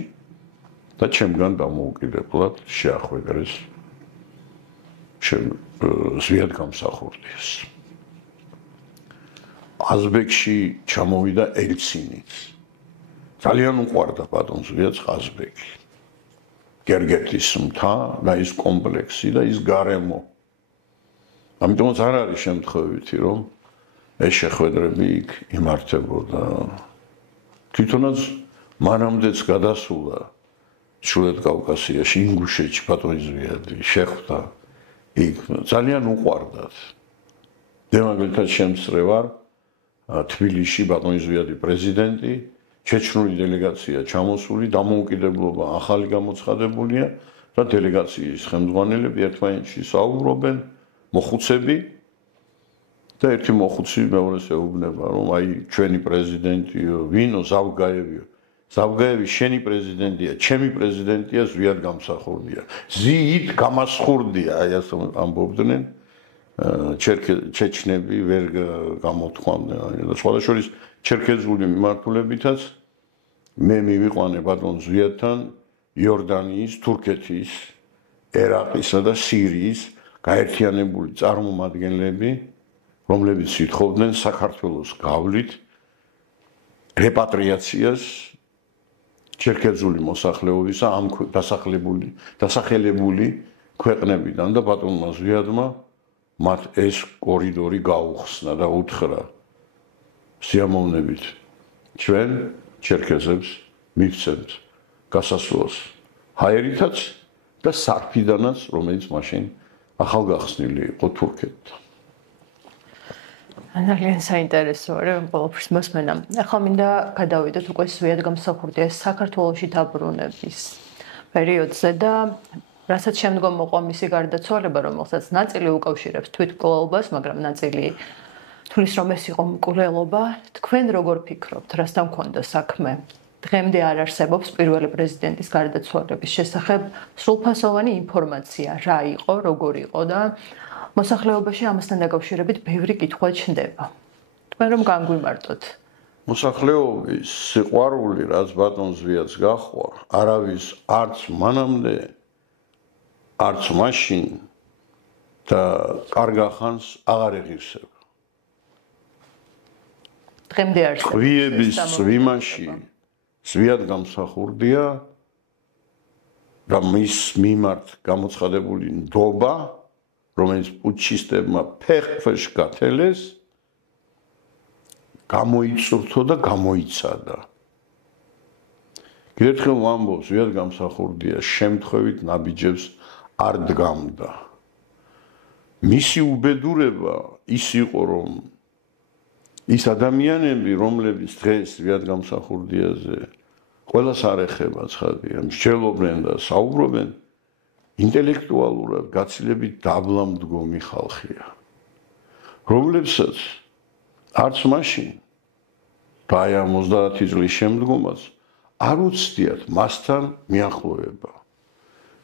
და ჩემგან დამოუკიდებლად შეახვედრეს ზვიად გამსახურდიას. ყაზბეგში ჩამოვიდა ელცინიც. ძალიან უყვარდა ბატონ ზვიადს ყაზბეგი. გერგეთის მთა და ის კომპლექსი და ის გარემო. ამიტომაც არ არის შემთხვევითი, რომ ეს შეხვედრები იქ იმართებოდა. თვითონაც მანამდეც გადასულა ჩრდილოეთ კავკასიაში, ინგუშეთში ბატონი ზვიადი შეხვდა იქ ძალიან უყვარდათ. დემაგალითად შემსწრე ვარ თბილისში ბატონი ზვიადი პრეზიდენტი ჩეჩნური დელეგაცია ჩამოსული, დამოუკიდებლობა ახალი გამოცხადებულია და დელეგაციის ხელმძღვანელები ერთმანეთში საუბრობენ, მოხუცები და ერთი მოხუცი მეორეს ეუბნება, რომ აი ჩვენი პრეზიდენტიო, ვინო ზავგაევიო. ზავგაევი შენი პრეზიდენტია, ჩემი პრეზიდენტია, ზვიად გამსახურდია. ზიით გამასხურდია, აი ასე ამბობდნენ. ჩეჩნები ვერ გამოთქვამდნენ და სხვადასხვა ჩერქეზული მიმართულებითაც მე მივიყვანე ბატონ ზვიადთან იორდანიის, თურქეთის, ერაყისა და სირიის გაერთიანებული წარმომადგენლები, რომლებიც ითხოვდნენ საქართველოს გავლით რეპატრიაციას ჩერქეზული მოსახლეობისა ამ დასახელებული ქვეყნებიდან და ბატონმა ზვიადმა მათ ეს კორიდორი გაუხსნა და უთხრა სიამოვნებით ჩვენ ჩერქეზებს მივცემთ გასასვლელს ჰაერითაც და სარფიდანაც, რომელიც მაშინ ახალგახსნილი იყო თურქეთთან. ძალიან საინტერესოა რა ყველაფრის მოსმენა. ახლა მინდა გადავიდეთ უკვე ზვიად გამსახურდია საქართველოში დაბრუნების პერიოდზე და რასაც შემდგომ მოყვა მისი გარდაცვალება, რომელსაც ნაწილი უკავშირებს თვითმკვლელობას, მაგრამ ნაწილი თulis რომ ეს იყო მკვლელობა. თქვენ როგორ ფიქრობთ, რასთან მქონდა საქმე? დღემდე არ არსებობს პირველი პრეზიდენტის გარდაცვალების შესახებ სრულფასოვანი ინფორმაცია, რა იყო, როგორ იყო და მოსახლეობაში ამასთან დაკავშირებით ბევრი კითხვა ჩნდება. თქვენ რომ განგვიმარტოთ. მოსახლეობის სიყვარული, რაც ბატონ ზვიადს გახვა, არავის არც მანამდე, არც მაშინ და კარგახანს აღარ ეღირსება. დღემდე არის ღვიების წვიმაში ზვიად გამსახურდია და მის მიმართ გამოცხადებული ნდობა, რომელიც პუტჩისტებმა ფეხ-ფეხ გათელეს, გამოიწურთო და გამოიცადა. კიდევ ერთხელ ვამბობ, ზვიად გამსახურდია შემთხვევით ნაბიჯებს არ დგამდა. მისი უბედურება ის იყო, რომ ის ადამიანები, რომლებიც დღეს ზვიად გამსახურდიაზე ყველას არ ეხება ცხადია, მსჯელობენ და საუბრობენ, ინტელექტუალურად გაცილებით დაბლამდგომი ხალხია, რომლებსაც არც მაშინ და აი ამ 30 წლის შემდგომაც არ უცდიათ მასთან მიახლოება.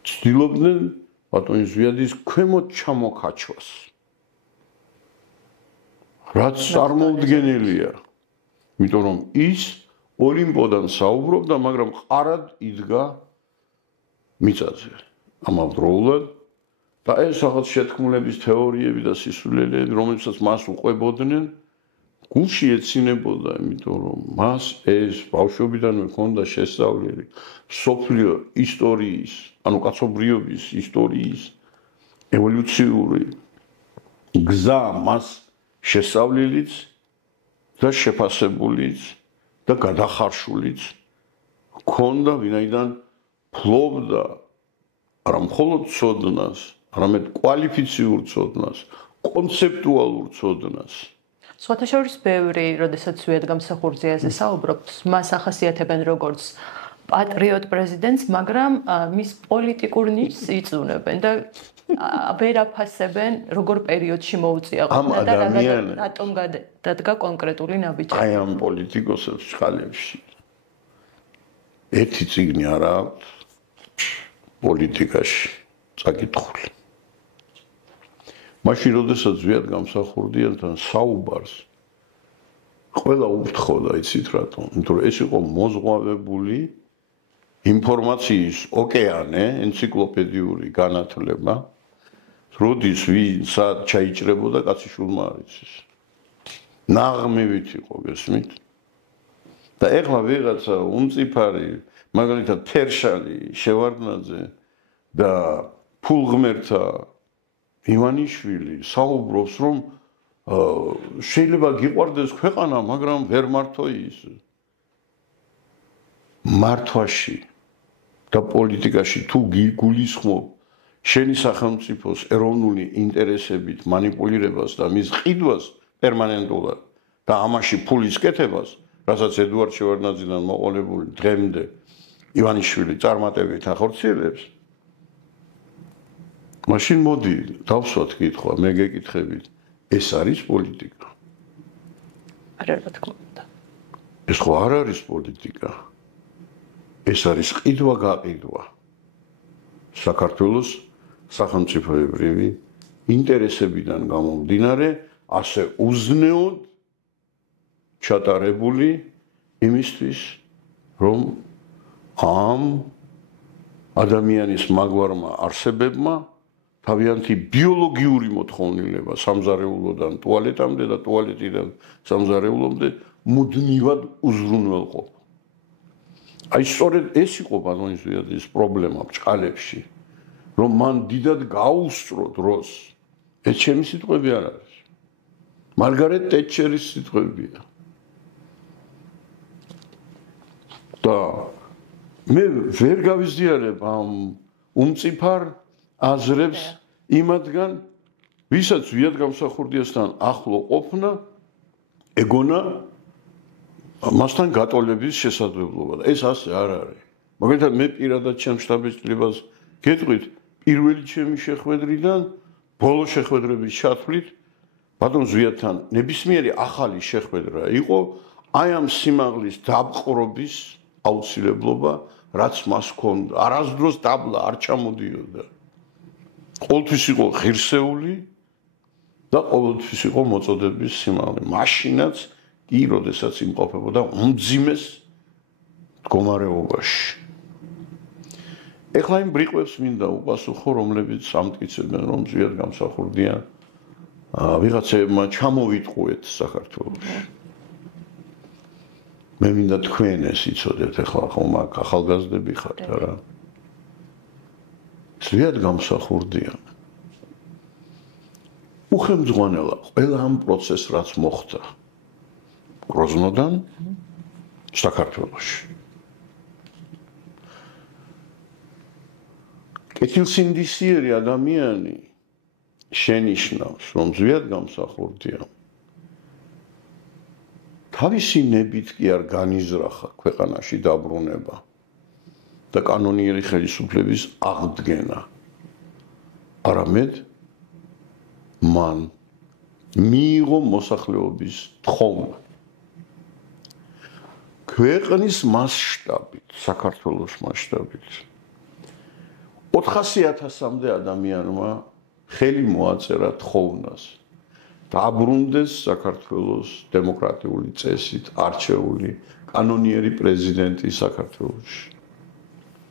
ცდილობდნენ ბატონ ზვიადის ქვემოთ ჩამოქაჩვას. რაც წარმოუდგენელია, იმიტომ რომ ის ოლიმპოდან საუბრობდა, მაგრამ ყარად იდგა მიწაზე. ამავდროულად და ეს რაღაც შეთქმულების თეორიები და სისულელეები, რომლებსაც მას უყვებოდნენ, გულში ეცინებოდა, იმიტომ რომ მას ეს ბავშვობიდანვე ჰქონდა შესწავლილი სოფლიო ისტორიის, ანუ კაცობრიობის ისტორიის ევოლუციური გზა მას შესწავლილიც და შეფასებულიც და გადახარშულიც ჰქონდა, ვინაიდან ფლობდა არა მხოლოდ ცოდნას, არამედ კვალიფიციურ ცოდნას, კონცეპტუალურ ცოდნას. სხვათა შორის ბევრი, როდესაც ზვიად გამსახურდიაზე საუბრობს, მას ახასიათებენ როგორც პატრიოტ პრეზიდენტს, მაგრამ მის პოლიტიკურ ნიშს იწუნებენ და ვერ აფასებენ, როგორ პერიოდში მოუწია ყოფნა და რატომ დადგა კონკრეტული ნაბიჯი. აი ამ პოლიტიკოსებს ხალებში ერთი წიგნი არა აქვს პოლიტიკაში წაკითხული. მაშინ, როდესაც ზვიად გამსახურდიასთან საუბარს, ყველა უფრთხოდა, იცით რატომ? იმიტომ რომ ეს იყო მოზღვავებული ინფორმაციის ოკეანე, ენციკლოპედიური განათლება, როდის ვინ სად ჩაიჭრებოდა კაციშვილმა არ იცის. ნაღმივით იყო, გესმით? და ეხლა ვიღაცა უმწიფარი, მაგალითად თერშალი შევარდნაძე და ფულღმერთა ივანიშვილი საუბრობს, რომ შეიძლება გიყვარდეს ქვეყანა, მაგრამ ვერ მართო ის. მართვაში და პოლიტიკაში თუ გულისხმობ შენი სახელმწიფოს ეროვნული ინტერესებით მანიპულირებას და მის ყიდვას პერმანენტულად და ამაში ფულის კეთებას, რასაც ედუარდ შევარდნაძიდან მოყოლებული დღემდე ივანიშვილი წარმატებით ახორციელებს, მაშინ მოდი დავსვათ კითხვა, მე გეკითხებით, ეს არის პოლიტიკა? არა, რა თქმა უნდა. ეს ხო არ არის პოლიტიკა. ეს არის ყიდვა-გაყიდვა. საქართველოს სახელმწიფოებრივი ინტერესებიდან გამომდინარე, ასე უზნეოდ ჩატარებული იმისთვის, რომ ამ ადამიანის მაგვარმა არსებებმა თავიანთი ბიოლოგიური მოთხოვნილება სამზარეულოდან ტუალეტამდე და ტუალეტიდან სამზარეულომდე მუდმივად უზრუნველყოფა. აი სწორედ ეს იყო ბატონის ზვიადის პრობლემა ბჭყალებში, რომ მან დიდად გაუსწრო დროს. ეს ჩემი სიტყვები არ არის. მარგარეტ ტეტჩერის სიტყვებია. და მე ვერ გავიზიარებ ამ უმწიფარ აზრებს იმათგან, ვისაც ვიად გამსახურდიასთან ახლო ყოფნა ეგონა მასთან გატოლების შესაძლებლობა. ეს ასე არ არის. მაგალითად მე პირადად ჩემ შტაბის წლებას გეტყვით, პირველი ჩემი შეხვედრიდან ბოლო შეხვედრების ჩათვლით ბატონ ზვიადთან ნებისმიერი ახალი შეხვედრა იყო აი ამ სიმაღლის დაბყრობის აუცილებლობა, რაც მას ჰქონდა. არასდროს დაბლა არ ჩამოდიოდა. ყოველთვის იყო ღირსეული და ყოველთვის იყო მოწოდების სიმაღლე. მაშინაც კი, როდესაც იმყოფებოდა უმძიმეს მდგომარეობაში. ეხლა იმ ბრიყვებს მინდა უპასუხო, რომლებიც ამტკიცებენ, რომ ზვიად გამსახურდია ვიღაცებმა ჩამოვიტყუეთ საქართველოში. მე მინდა თქვენ ეს იცოდეთ, ეხლა ხომ ახალგაზრდები ხართ არა? ზვიად გამსახურდია უხელმძღვანელა ყველა ამ პროცესს რაც მოხდა გროზნოდან საქართველოში. კეთილსინდისიერი ადამიანი შენიშნავს, რომ ზვიად გამსახურდია თავისი ნებით კი არ განიზრახა ქვეყანაში დაბრუნება და კანონიერი ხელისუფლების აღდგენა. არამედ მან მიიღო მოსახლეობის თხოვნა. ქვეყნის მასშტაბით, საქართველოს მასშტაბით 400,000-მდე ადამიანმა ხელი მოაწერა თხოვნას. დაბრუნდეს საქართველოს დემოკრატიული წესით არჩეული კანონიერი პრეზიდენტი საქართველოში.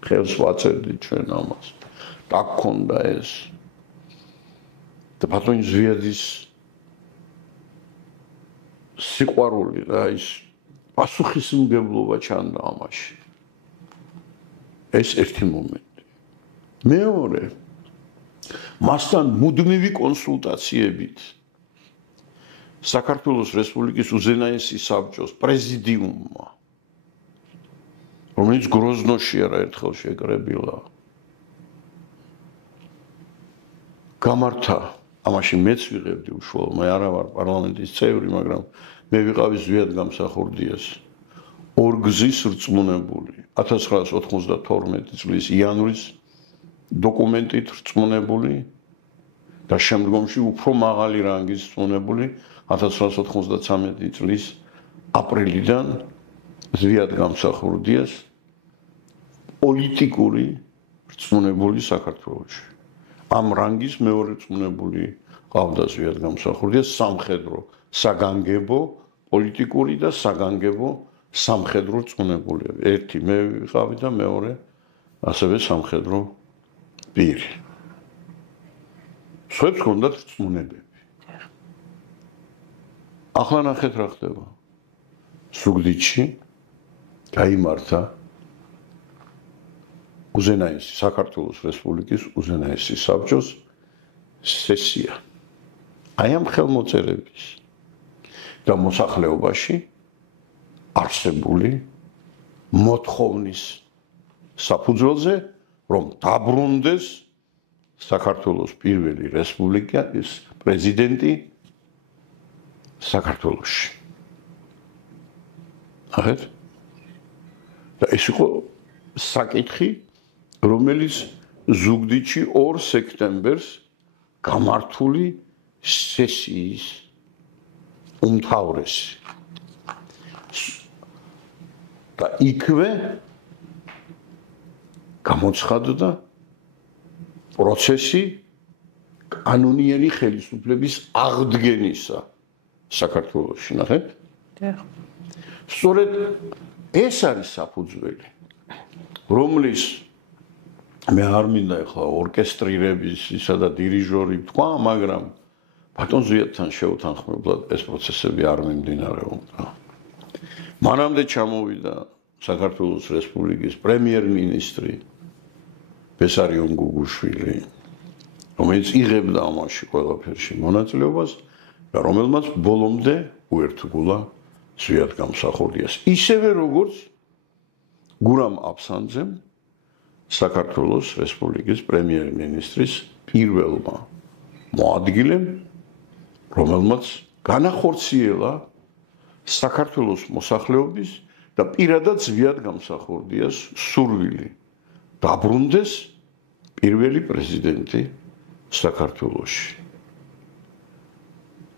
ხელს ვაწერდით ჩვენ ამას. და გქონდა ეს. და ბატონ ზვიადის სიყვარული და ის პასუხისმგებლობა ჩანდა ამაში. ეს ერთი მომენტი. მეორე, მასთან მუდმივი კონსულტაციებით საქართველოს რესპუბლიკის უზენაესი საბჭოს პრეზიდიუმმა, რომელიც გროზნოში არაერთხელ შეკრებილა, გამართა, ამაში მეც ვიღებდი უშუალოდ, მე არა ვარ პარლამენტის წევრი, მაგრამ მე ვიყავი ზვიად გამსახურდიას ორგზის რწმუნებული 1992 წლის იანვრის დოკუმენტით რწმუნებული და შემდგომში უფრო მაღალი რანგის რწმუნებული 1993 წლის აპრილიდან ზვიად გამსახურდიას პოლიტიკური რწმუნებული საქართველოში. ამ რანგის მეორე რწმუნებული ყავდა ზვიად გამსახურდიას სამხედრო, საგანგებო, პოლიტიკური და საგანგებო სამხედრო რწმუნებულები. ერთი მე ვიყავი და მეორე ასევე სამხედრო პირი. სხვებს ჰქონდათ რწმუნებები. ახლა ნახეთ რა ხდება. ზუგდიდში გაიმართა უზენაესი საქართველოს რესპუბლიკის უზენაესი საბჭოს სესია. აი ამ ხელმოწერების და მოსახლეობაში არსებული მოთხოვნის საფუძველზე, რომ დაბრუნდეს საქართველოს პირველი რესპუბლიკის პრეზიდენტი საქართველოში. ნახეთ? და ეს იყო საკითხი, რომელიც ზუგდიდში 2 სექტემბერს გამართული სესიის უმთავრესი. და იქვე გამოცხადდა პროცესი კანონიერი ხელისუფლების აღდგენისა საქართველოში, ნახეთ? სწორედ ეს არის საფუძველი, რომლის მე არ მინდა ახლა ორკესტრირების ისა და დირიჟორი თქვა, მაგრამ ბატონ ზვიადთან შეუთანხმებლად ეს პროცესები არ მიმდინარეობდა. მანამდე ჩამოვიდა საქართველოს რესპუბლიკის პრემიერ-მინისტრი ბესარიონ გუგუშვილი, რომელიც იღებდა ამაში ყველაფერში მონაწილეობას და რომელმაც ბოლომდე უერთგულა ზვიადგამსახურდიას. ისევე როგორც გურამ აფსანძემ საქართველოს რესპუბლიკის პრემიერ-მინისტრის პირველმა მოადგილემ, რომელმაც განახორციელა საქართველოს მოსახლეობის და პირადად ზვიადგამსახურდიას სურვილი დაბრუნდეს პირველი პრეზიდენტი საქართველოში.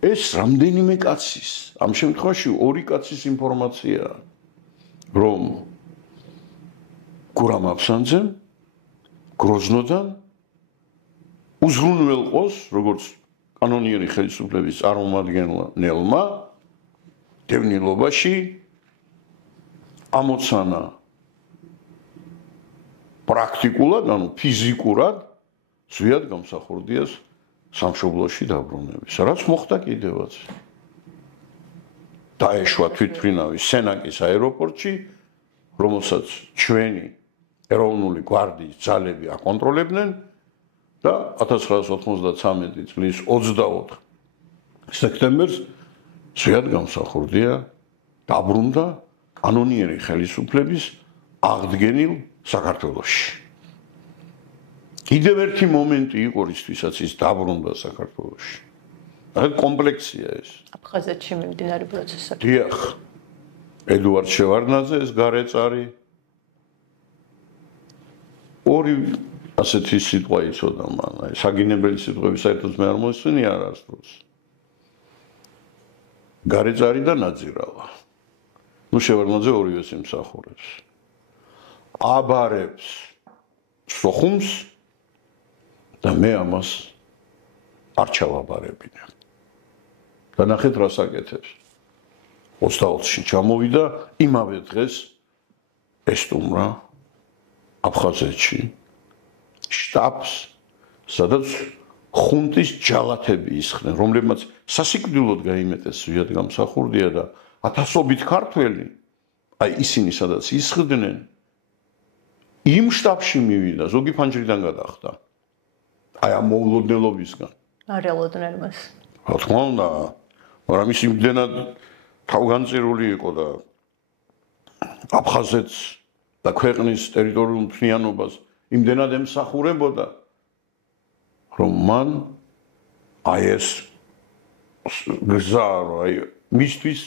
ეს რამდენიმე კაცის, ამ შემთხვევაში 2 კაცის ინფორმაციაა, რომ გურამ აფსანძემ გროზნოდან უზრუნველყოს, როგორც კანონიერი ხელისუფლების წარმომადგენელმა დევნილობაში ამოცანა პრაქტიკულად, ანუ ფიზიკურად ზვიადგამსახურდიას სამშობლოში დაბრუნების. რაც მოხდა კიდევაც. დაეშვა თვითმფრინავი სენაკის აეროპორტში, რომელსაც ჩვენი ეროვნული გვარდიის ძალები აკონტროლებდნენ და 1993 წლის 24 სექტემბერს ზვიადგამსახურდია დაბრუნდა კანონიერი ხელისუფლების აღდგენილ საქართველოში. კიდევ ერთი მომენტი იყო რისთვისაც ის დაბრუნდა საქართველოში. აი კომპლექსია ეს. აფხაზეთში მიმდინარე პროცესები. დიახ. ედუარდ შევარდნაძე ეს გარეწარი. 2 ასეთი სიტყვა იცოდა მან. აი საგინებელი სიტყვები საერთოდ მე არ მოსწონი არასდროს. გარეწარი და ნაძირავა. ნუ შევარდნაძე ორივეს იმსახურებს. აბარებს სოხუმს და მე ამას არ ჩავაბარებინე. და ნახეთ რას აკეთებს. 24-ში ჩამოვიდა, იმავე დღეს ესტუმრა აფხაზეთში შტაბს, სადაც ხუნტის ჯალათები ისხდნენ, რომლებმაც სასიკვდილოდ გაიმეტეს ზვიადგამსახურდია და ათასობით ქართველი, აი ისინი სადაც ისხდნენ, იმ შტაბში მივიდა, ზოგი ფანჯრიდან გადახდა. აი ამ მოულოდნელობისგან. არ ელოდნენ მას. რა თქმა უნდა, მაგრამ ის იმდენად თავგანწირული იყო და აფხაზეთს და ქვეყნის ტერიტორიულ მთლიანობას იმდენად ემსახურებოდა, რომ მან აი ეს გზა, აი მისთვის,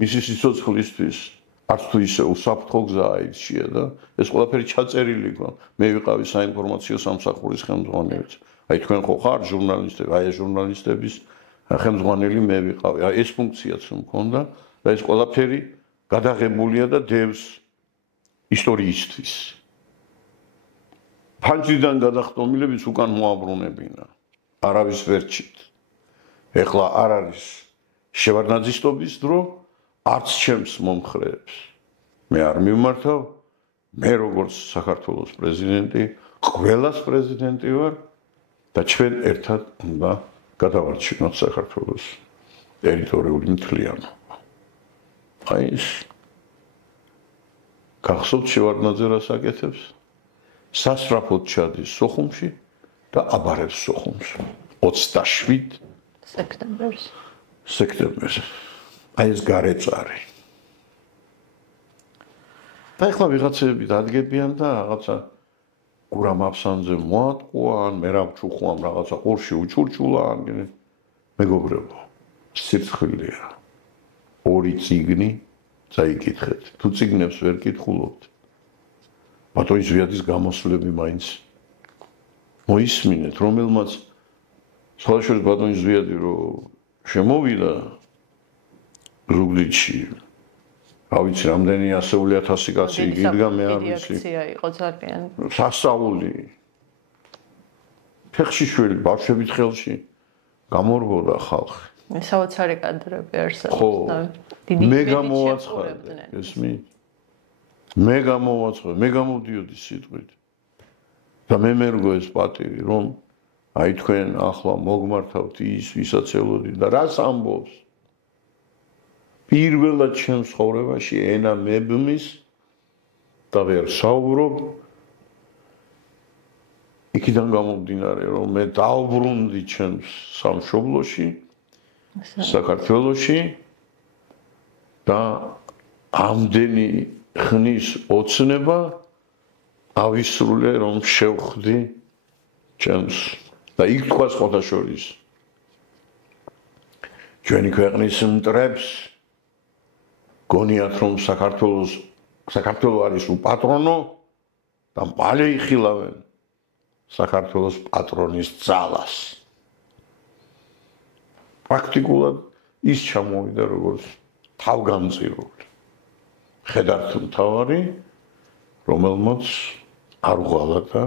მისი სიცოცხლისთვის არც თუ ისე უსაფრთხო გზა აირჩია და ეს ყველაფერი ჩაწერილი იყო. მე ვიყავი საინფორმაციო სამსახურის ხელმძღვანელიც. აი თქვენ ხო ხარ ჟურნალისტები, აი ეს ჟურნალისტების ხელმძღვანელი მე ვიყავი. აი ეს ფუნქციაც მქონდა და ეს ყველაფერი გადაღებულია და დევს ისტორიისთვის. ფანჯრიდან გადახტომილებიც უკან მოაბრუნებინა. არავის ვერჩით. ეხლა არ არის შევარდნაძისტობის დრო, არც ჩემს მომხრეებს. მე არ მივმართავ, მე როგორც საქართველოს პრეზიდენტი, ყველას პრეზიდენტი ვარ და ჩვენ ერთად უნდა გადავარჩინოთ საქართველოს ტერიტორიული მთლიანობა. აი ეს გახსოვთ შევარდნაძე რას აკეთებს? სასწრაფოდ ჩადის სოხუმში და აბარებს სოხუმს 27 სექტემბერს. აი ეს გარეწარი. და ეხლა ვიღაცები დადგებიან და რაღაცა გურამ აფსანძე მოატყუან, მერაბ ჩუხუამ რაღაცა ყურში უჩურჩულან, მეგობრებო, სირცხვილია. 2 წიგნი წაიკითხეთ. თუ წიგნებს ვერ კითხულობთ, ბატონი ზვიადის გამოსვლები მაინც მოისმინეთ, რომელმაც სხვადასხვა ბატონი ზვიადი რო შემოვიდა ზუგდიდში, რა ვიცი, რამდენი ასეული ათასი კაცი იგივე მე არ ვიცი. რეაქცია იყო ძალიან. სასწაული. ფეხში შველი, ბავშვებით ხელში გამორბოდა ხალხი. საოცარი კადრები არსებობს. ხო, მე გამოვაცხადე, ესმით? მე გამოვაცხადე, მე გამოვდიოდი სიტყვით. და მე მერგო ეს პატივი, რომ აი თქვენ ახლა მოგმართავთ ის, ვისაც ელოდით და რას ამბობს? პირველად ჩემს ცხოვრებაში ენა მებმის და ვერ საუბრობ. იქიდან გამომდინარე, რომ მე დავბრუნდი ჩემს სამშობლოში, საქართველოში და ამდენი ხნის ოცნება ავისრულე, რომ შევხვდი ჩემს და იქ თქვა სხვათა შორის ჩვენი ქვეყნის მტრებს გონიათ, რომ საქართველო არის უპატრონო და მალე იხილავენ საქართველოს პატრონის ძალას. პრაქტიკულად ის ჩამოვიდა როგორც თავგამწირული ხედართ მთავარი, რომელმაც არ უღალატა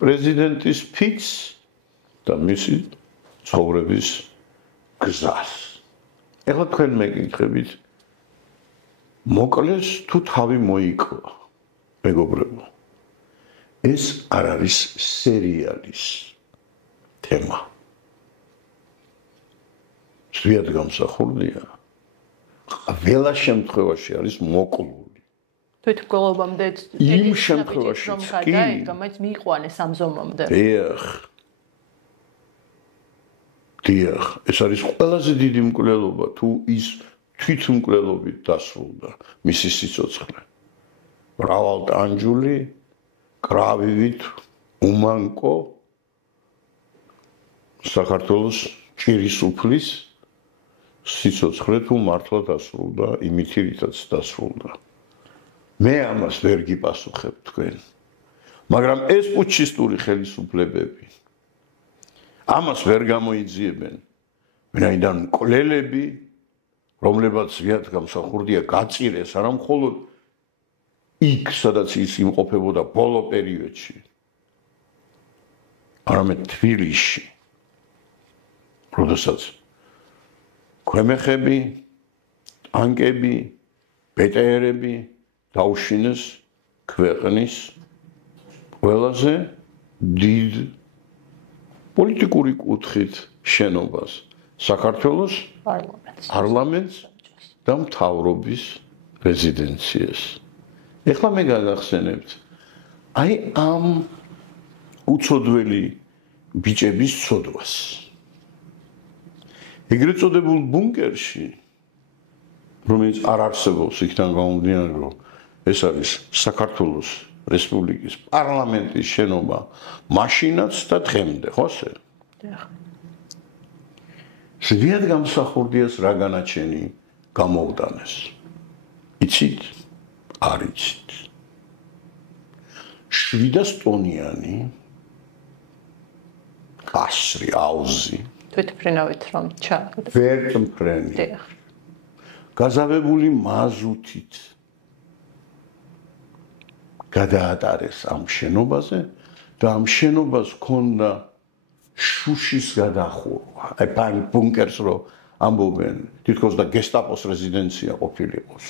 პრეზიდენტის ფიცს და მისი ცხოვრების გზას. ეხლა თქვენ მეკითხებით, მოკლეს თუ თავი მოიკლა, მეგობრებო. ეს არ არის სერიალის თემა. ზვიადგამსახურდია ყველა შემთხვევაში არის მოკლული. თვითმკვლელობამდე იმ შემთხვევაშიც კი, რომელიც მიიყვანეს ამ ზომამდე. დიახ, ეს არის ყველაზე დიდი მკვლელობა, თუ ის თვითმკვლელობით დასრულდა მისი სიცოცხლე. მრავალტანჯული, კრავივით, უმანკო საქართველოს ჭირის უფლის სიცოცხლე თუ მართლა დასრულდა, იმით რითაც დასრულდა. მე ამას ვერ გიპასუხებ თქვენ. მაგრამ ეს პუტჩისტური ხელისუფლებები ამას ვერ გამოიძიებენ. ვინაიდან მკვლელები, რომლებაც ზვიადგამსახურდია გაწირეს არა მხოლოდ იქ, სადაც ის იმყოფებოდა ბოლო პერიოდში, არამედ თბილისში, როდესაც ქვემეხები, ტანკები, ბეტერები დაუშინეს ქვეყნის ყველაზე დიდ პოლიტიკური კუთხით შენობას, საქართველოს პარლამენტს და მთავრობის რეზიდენციას. ეხლა მე გაგახსენებთ, აი ამ უცოდველი ბიჭების ცოდვას. ეგრეთ წოდებულ ბუნკერში, რომელიც არ არსებობს იქიდან გამომდინარე, რომ ეს არის საქართველოს რესპუბლიკის პარლამენტის შენობა, მაშინაც და დღემდე, ხოსე? ზვიადგამსახურდიას რა განაჩენი გამოუტანეს? იცით? არ იცით. 700 ტონიანი კასრი, აუზი. თვითმფრინავით რომ ჩააგდო. ვერტმფრენი. გაზავებული მაზუთით გადაატარეს ამ შენობაზე და ამ შენობას ჰქონდა შუშის გადახურვა. აი პან ბუნკერს რო ამბობენ, თითქოს და გესტაპოს რეზიდენცია ყოფილიყოს.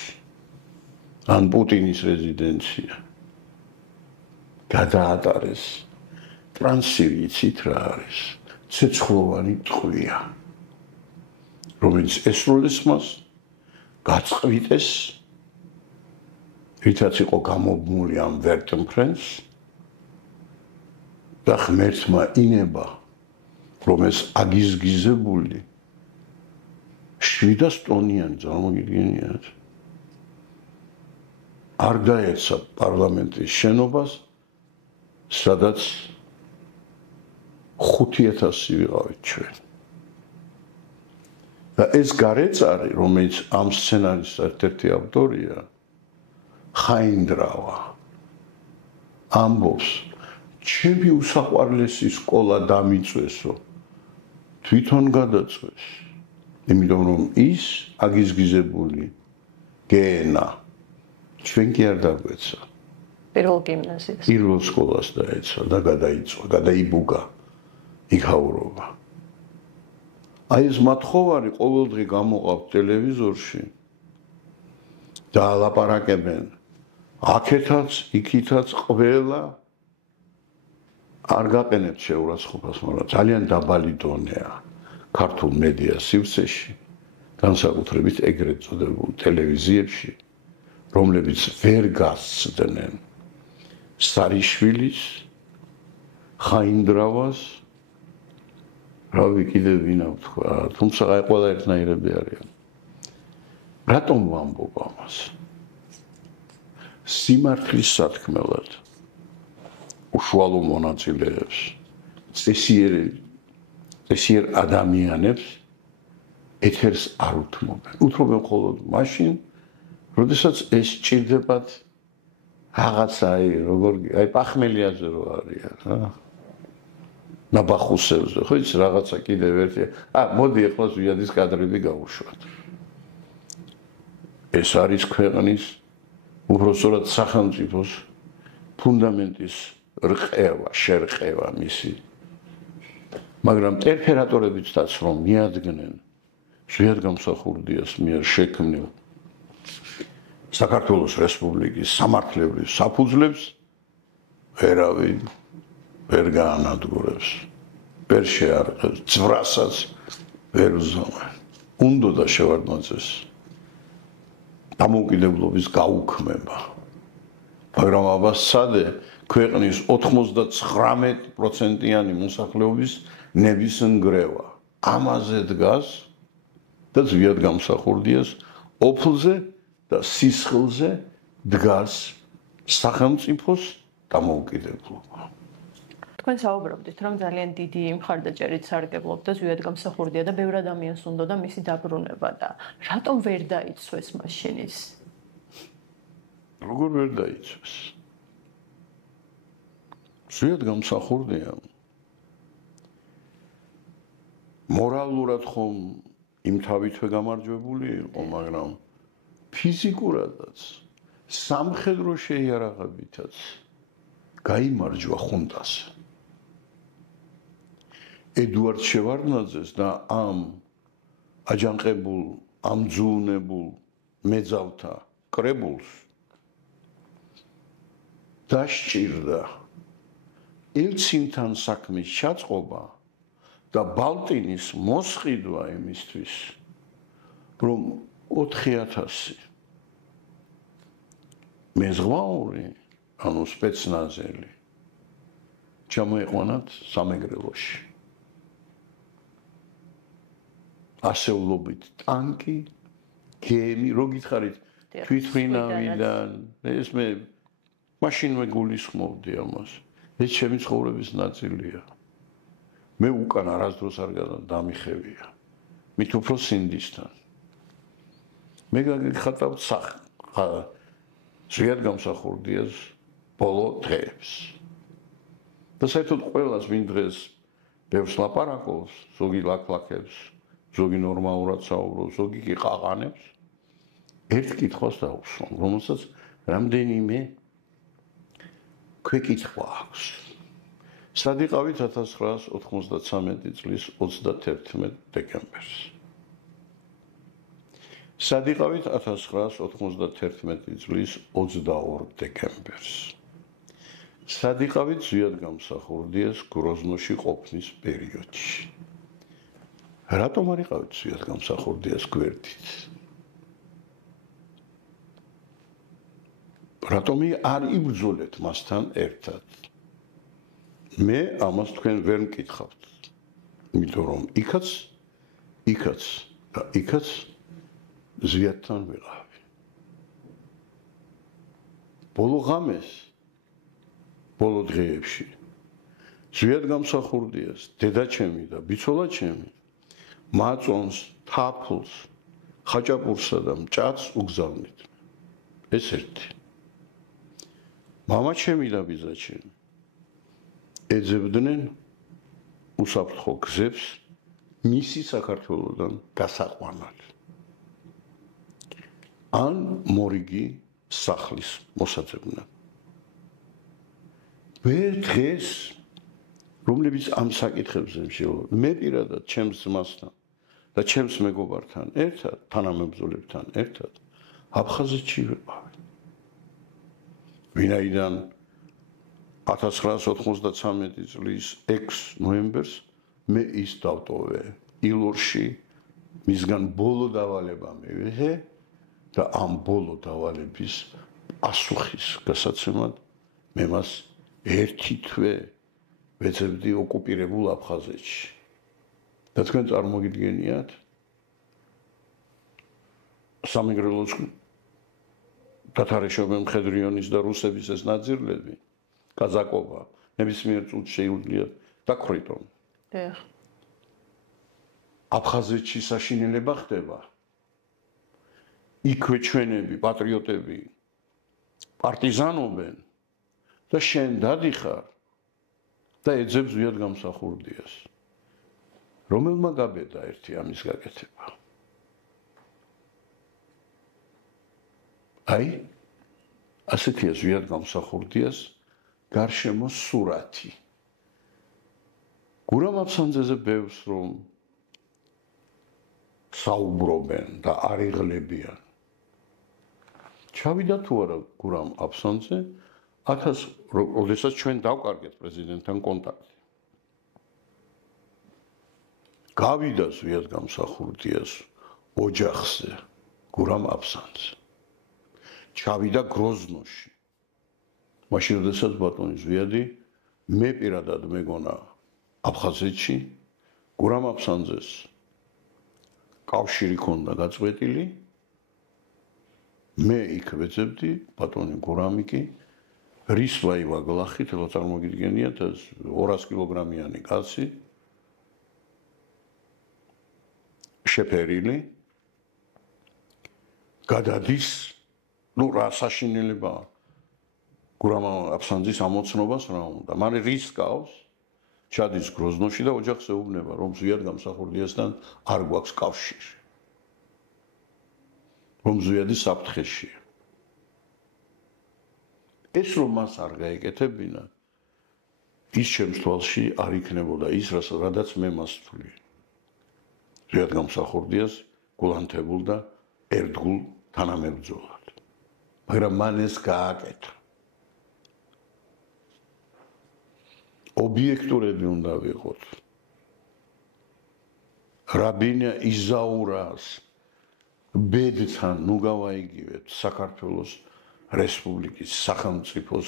ან პუტინის რეზიდენცია. გადაატარეს ტრანსივი, იცით რა არის? ცეცხლოვანი ტყვია, რომელიც ესროლეს მას, გაწყვითეს, რითაც იყო გამობმული ამ ვერტმფრენს და ღმერთმა ინება, რომ ეს აგიზგიზებული 700 ტონიანი წარმოგიდგენიათ, არ დაეცა პარლამენტის შენობას, სადაც 5000 ვიყავით ჩვენ. და ეს გარეწარი, რომელიც ამ სცენარის ერთ-ერთი ავტორია, ხაინდრავა ამბობს, ჩემი უსაყვარლესი სკოლა დამიწვესო, თვითონ გადაწვეს, იმიტომ რომ ის აგიზგიზებული გენა ჩვენ კი არ დაგვეცა. პირველ გიმნაზიას. პირველ სკოლას დაეცა და გადაიწვა, გადაიბუგა იქაურობა. აი ეს მათხოვარი ყოველდღე გამოყავთ ტელევიზორში და ლაპარაკებენ აქეთაც, იქითაც ყველა არ გაყენებთ შეურაცხყოფას, მაგრამ ძალიან დაბალი დონეა ქართულ მედია სივრცეში, განსაკუთრებით ეგრეთ წოდებულ ტელევიზიებში, რომლებიც ვერ გასცდნენ სარიშვილის, ხაინდრავას, რავი კიდევ ვინა ვთქვა, თუმცა აი ყველა ერთნაირები არიან. რატომ ვამბობ ამას? სიმართლის სათქმელად უშუალო მონაწილეებს, წესიერ ადამიანებს ეთერს არ უთმობენ. უთმობენ მხოლოდ მაშინ, როდესაც ეს ჭირდებათ რაღაცა, აი პახმელიაზე რო არიან, ნაბახუსებზე, ხო იცი რაღაცა კიდევ ერთი. მოდი ახლა ზვიადის კადრები გავუშვათ. ეს არის ქვეყნის უბრალოდ სახელმწიფოს ფუნდამენტის რყევა, შერყევა მისი. მაგრამ ტემპერატურებითაც რომ მიადგნენ ზვიადგამსახურდიას მიერ შექმნილ საქართველოს რესპუბლიკის სამართლებრივ საფუძვლებს ვერავინ ვერ გაანადგურებს, ვერ შეარყევს, ძვრასაც ვერ უზომენ. უნდოდა შევარდნაძეს დამოუკიდებლობის გაუქმება. მაგრამ აბასცადე ქვეყნის 99%-იანი მოსახლეობის ნების ნგრევა. ამაზე დგას და ზვიადგამსახურდიას ოფლზე და სისხლზე დგას სახელმწიფოს დამოუკიდებლობა. თქვენ საუბრობდით, რომ ძალიან დიდი მხარდაჭერით სარგებლობდა ზვიადგამსახურდია და ბევრ ადამიანს უნდოდა მისი დაბრუნება და რატომ ვერ დაიცვეს მაშინ ის? როგორ ვერ დაიცვეს? ზვიადგამსახურდია მორალურად ხომ იმთავითვე გამარჯვებული იყო, მაგრამ ფიზიკურადაც, სამხედრო შეიარაღებითაც გაიმარჯვა ხუნტას. ედუარდ შევარდნაძეს და ამ აჯანყებულ, ამძულნებულ მეძავთა კრებულს დასჭირდა ელცინთან საქმის ჩაწყობა და ბალტინის მოსყიდვა იმისთვის, რომ 4000 მეზღვაური, ანუ სპეცნაზელი, ჩამოეყვანათ სამეგრელოში. ასეულობით ტანკი, გემი, რო გითხარით, თვითმფრინავიდან, ეს მე მაშინვე გულისხმობდი ამას. ეს ჩემი ცხოვრების ნაწილია. მე უკან არასდროს არ დამიხევია. მით უფრო სინდისთან. მე გაგიხატავთ ზვიადგამსახურდიას ბოლო დღეებს. და საერთოდ ყველას ვინ დღეს ბევრს ლაპარაკობს, ზოგი ლაქლაქებს, ზოგი ნორმალურად საუბრობს, ზოგი კი ყაყანებს, ერთ კითხვას დაუსვამ, რომელსაც რამდენიმე ქვეკითხვა აქვს. სად იყავით 1993 წლის 31 დეკემბერს? სად იყავით 1991 წლის 22 დეკემბერს? სად იყავით ზვიადგამსახურდიას გროზნოში ყოფნის პერიოდში? რატომ არ იყავით ზვიადგამსახურდიას გვერდით? რატომ არ იბრძოლეთ მასთან ერთად? მე ამას თქვენ ვერ მკითხავთ. იმიტომ რომ იქაც და იქაც ზვიადთან ვიყავი. ბოლო ღამეს, ბოლო დღეებში ზვიადგამსახურდიას დედაჩემი და ბიცოლაჩემი მაწონს, თაფლს, ხაჭაპურსა და მჭადს უგზავნით. ეს ერთი. მამაჩემი და ბიძაჩემი ეძებდნენ უსაფრთხო გზებს მისი საქართველოსთან გასაყვანად. ან მორიგი სახლის მოსაძებნად. ვერ დღეს რომლებიც ამ საკითხებზე მსჯელობენ, მე პირადად ჩემს ძმასთან და ჩემს მეგობართან ერთად, თანამებრძოლებთან ერთად აფხაზეთში ვიყავი. ვინაიდან 1993 წლის 6 ნოემბერს მე ის დავტოვე ილორში, მისგან ბოლო დავალება მივიღე და ამ ბოლო დავალების პასუხის გასაცემად მე მას ერთი თვე ვეძებდი ოკუპირებულ აფხაზეთში. და თქვენ წარმოგიდგენიათ სამეგრელოს თათარეშობენ მხედრიონის და რუსების ეს ნაძირლები კაზაკობა ნებისმიერ წუთში შეუძლია დაქრიტონ. აფხაზეთში საშინელება ხდება. იქვე ჩვენები პატრიოტები პარტიზანობენ და შენ დადიხარ და ეძებს ზვიად გამსახურდიას. რომელმა გაბედა ერთი ამის გაკეთება? აი, ასეთია ზვიად გამსახურდიას გარშემო სურათი. გურამ აფსანძეზე ბევრს რომ საუბრობენ და არიღლებიან. ჩავიდა თუ არა გურამ აფსანძე, როდესაც ჩვენ დავკარგეთ პრეზიდენტთან კონტაქტი. გავიდა ზვიად გამსახურდიას ოჯახზე გურამ აფსანძე. ჩავიდა გროზნოში. მაშინ როდესაც ბატონი ზვიადი მე პირადად მეგონა აფხაზეთში გურამ აფსანძეს კავშირი ქონდა გაწყვეტილი. მე იქ ვეძებდი ბატონი გურამი კი რისვაივა გლახით, რა წარმოგიდგენიათ, 200 კილოგრამიანი კაცი შეფერილი გადადის რა საშინელება გურამ აფსანძის ამოცნობას რა უნდა. მან რისკავს ჩადის გროზნოში და ოჯახს ეუბნება რომ ზვიად გამსახურდიასთან არ გვაქვს კავშირი. რომ ზვიადი საფრთხეშია. ეს რომ მას არ გაეკეთებინა, ის ჩემს თვალში არ იქნებოდა ის, რადაც მე მას ვთვლი. ზვიად გამსახურდიას გულანთებულ და ერთგულ თანამებრძოლად. მაგრამ მან ეს გააკეთა. ობიექტურები უნდა ვიყოთ. რაბინა იზაურას ბედთან ნუ გავაიგივეთ საქართველოს რესპუბლიკის სახელმწიფოს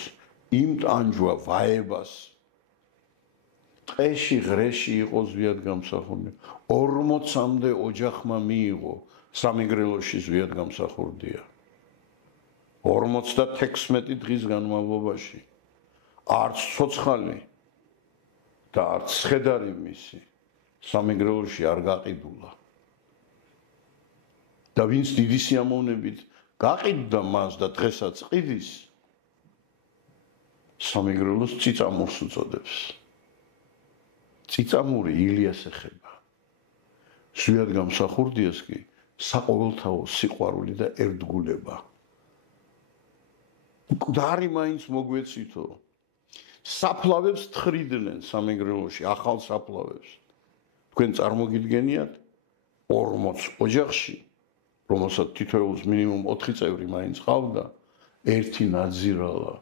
იმ ტანჯვა ვაებას ტყეში ღრეში იყო ზვიად გამსახურდი. 40-მდე ოჯახმა მიიღო სამეგრელოში ზვიად გამსახურდია. 56 დღის განმავლობაში არც ცოცხალი და არც სხედარი მისი სამეგრელოში არ გაყიდულა. და ვინც დიდი სიამოვნებით გაყიდდა მას და დღესაც ყიდის, სამეგრელოს წიწამურს უწოდებს. წიწამური ილიას ეხება. ზვიად გამსახურდიას კი საყოველთაო სიყვარული და ერთგულება. მკვდარი მაინც მოგვეცითო. საფლავებს თხრიდნენ სამეგრელოში, ახალ საფლავებს. თქვენ წარმოგიდგენიათ 40 ოჯახში, რომელსაც თითოეულს მინიმუმ 4 წევრი მაინც ყავდა, ერთი ნაძირალა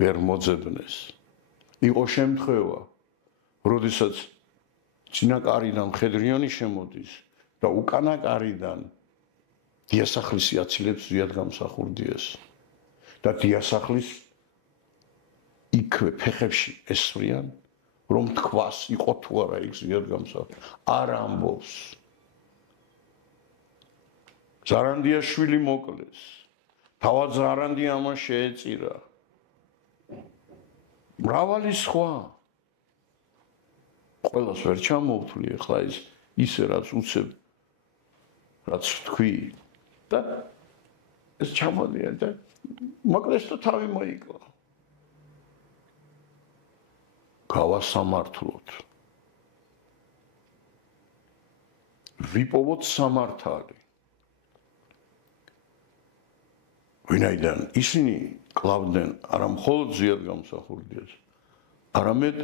ვერ მოძებნეს. იყო შემთხვევა, როდესაც წინაკარიდან მხედრიონი შემოდის და უკანა კარიდან დიასახლისი აცილებს ზვიად გამსახურდიას და დიასახლის იქვე ფეხებში ესვრიან, რომ თქვას იყო თუ არა იქ ზვიად გამსახურდი. არ ამბობს. ზარანდიაშვილი მოკლეს. თავად ზარანდი ამას შეეწირა. მრავალი სხვა. ყველას ვერ ჩამოვთვლი, ახლა ის ისე რაც უცებ რაც თქვი და ეს ჩამოდია და მოკლეს და თავი მოიკლა გავასამართლოთ ვიპოვოთ სამართალი ვინაიდან ისინი კლავდნენ არა მხოლოდ ზიადგამსახურდიას არამედ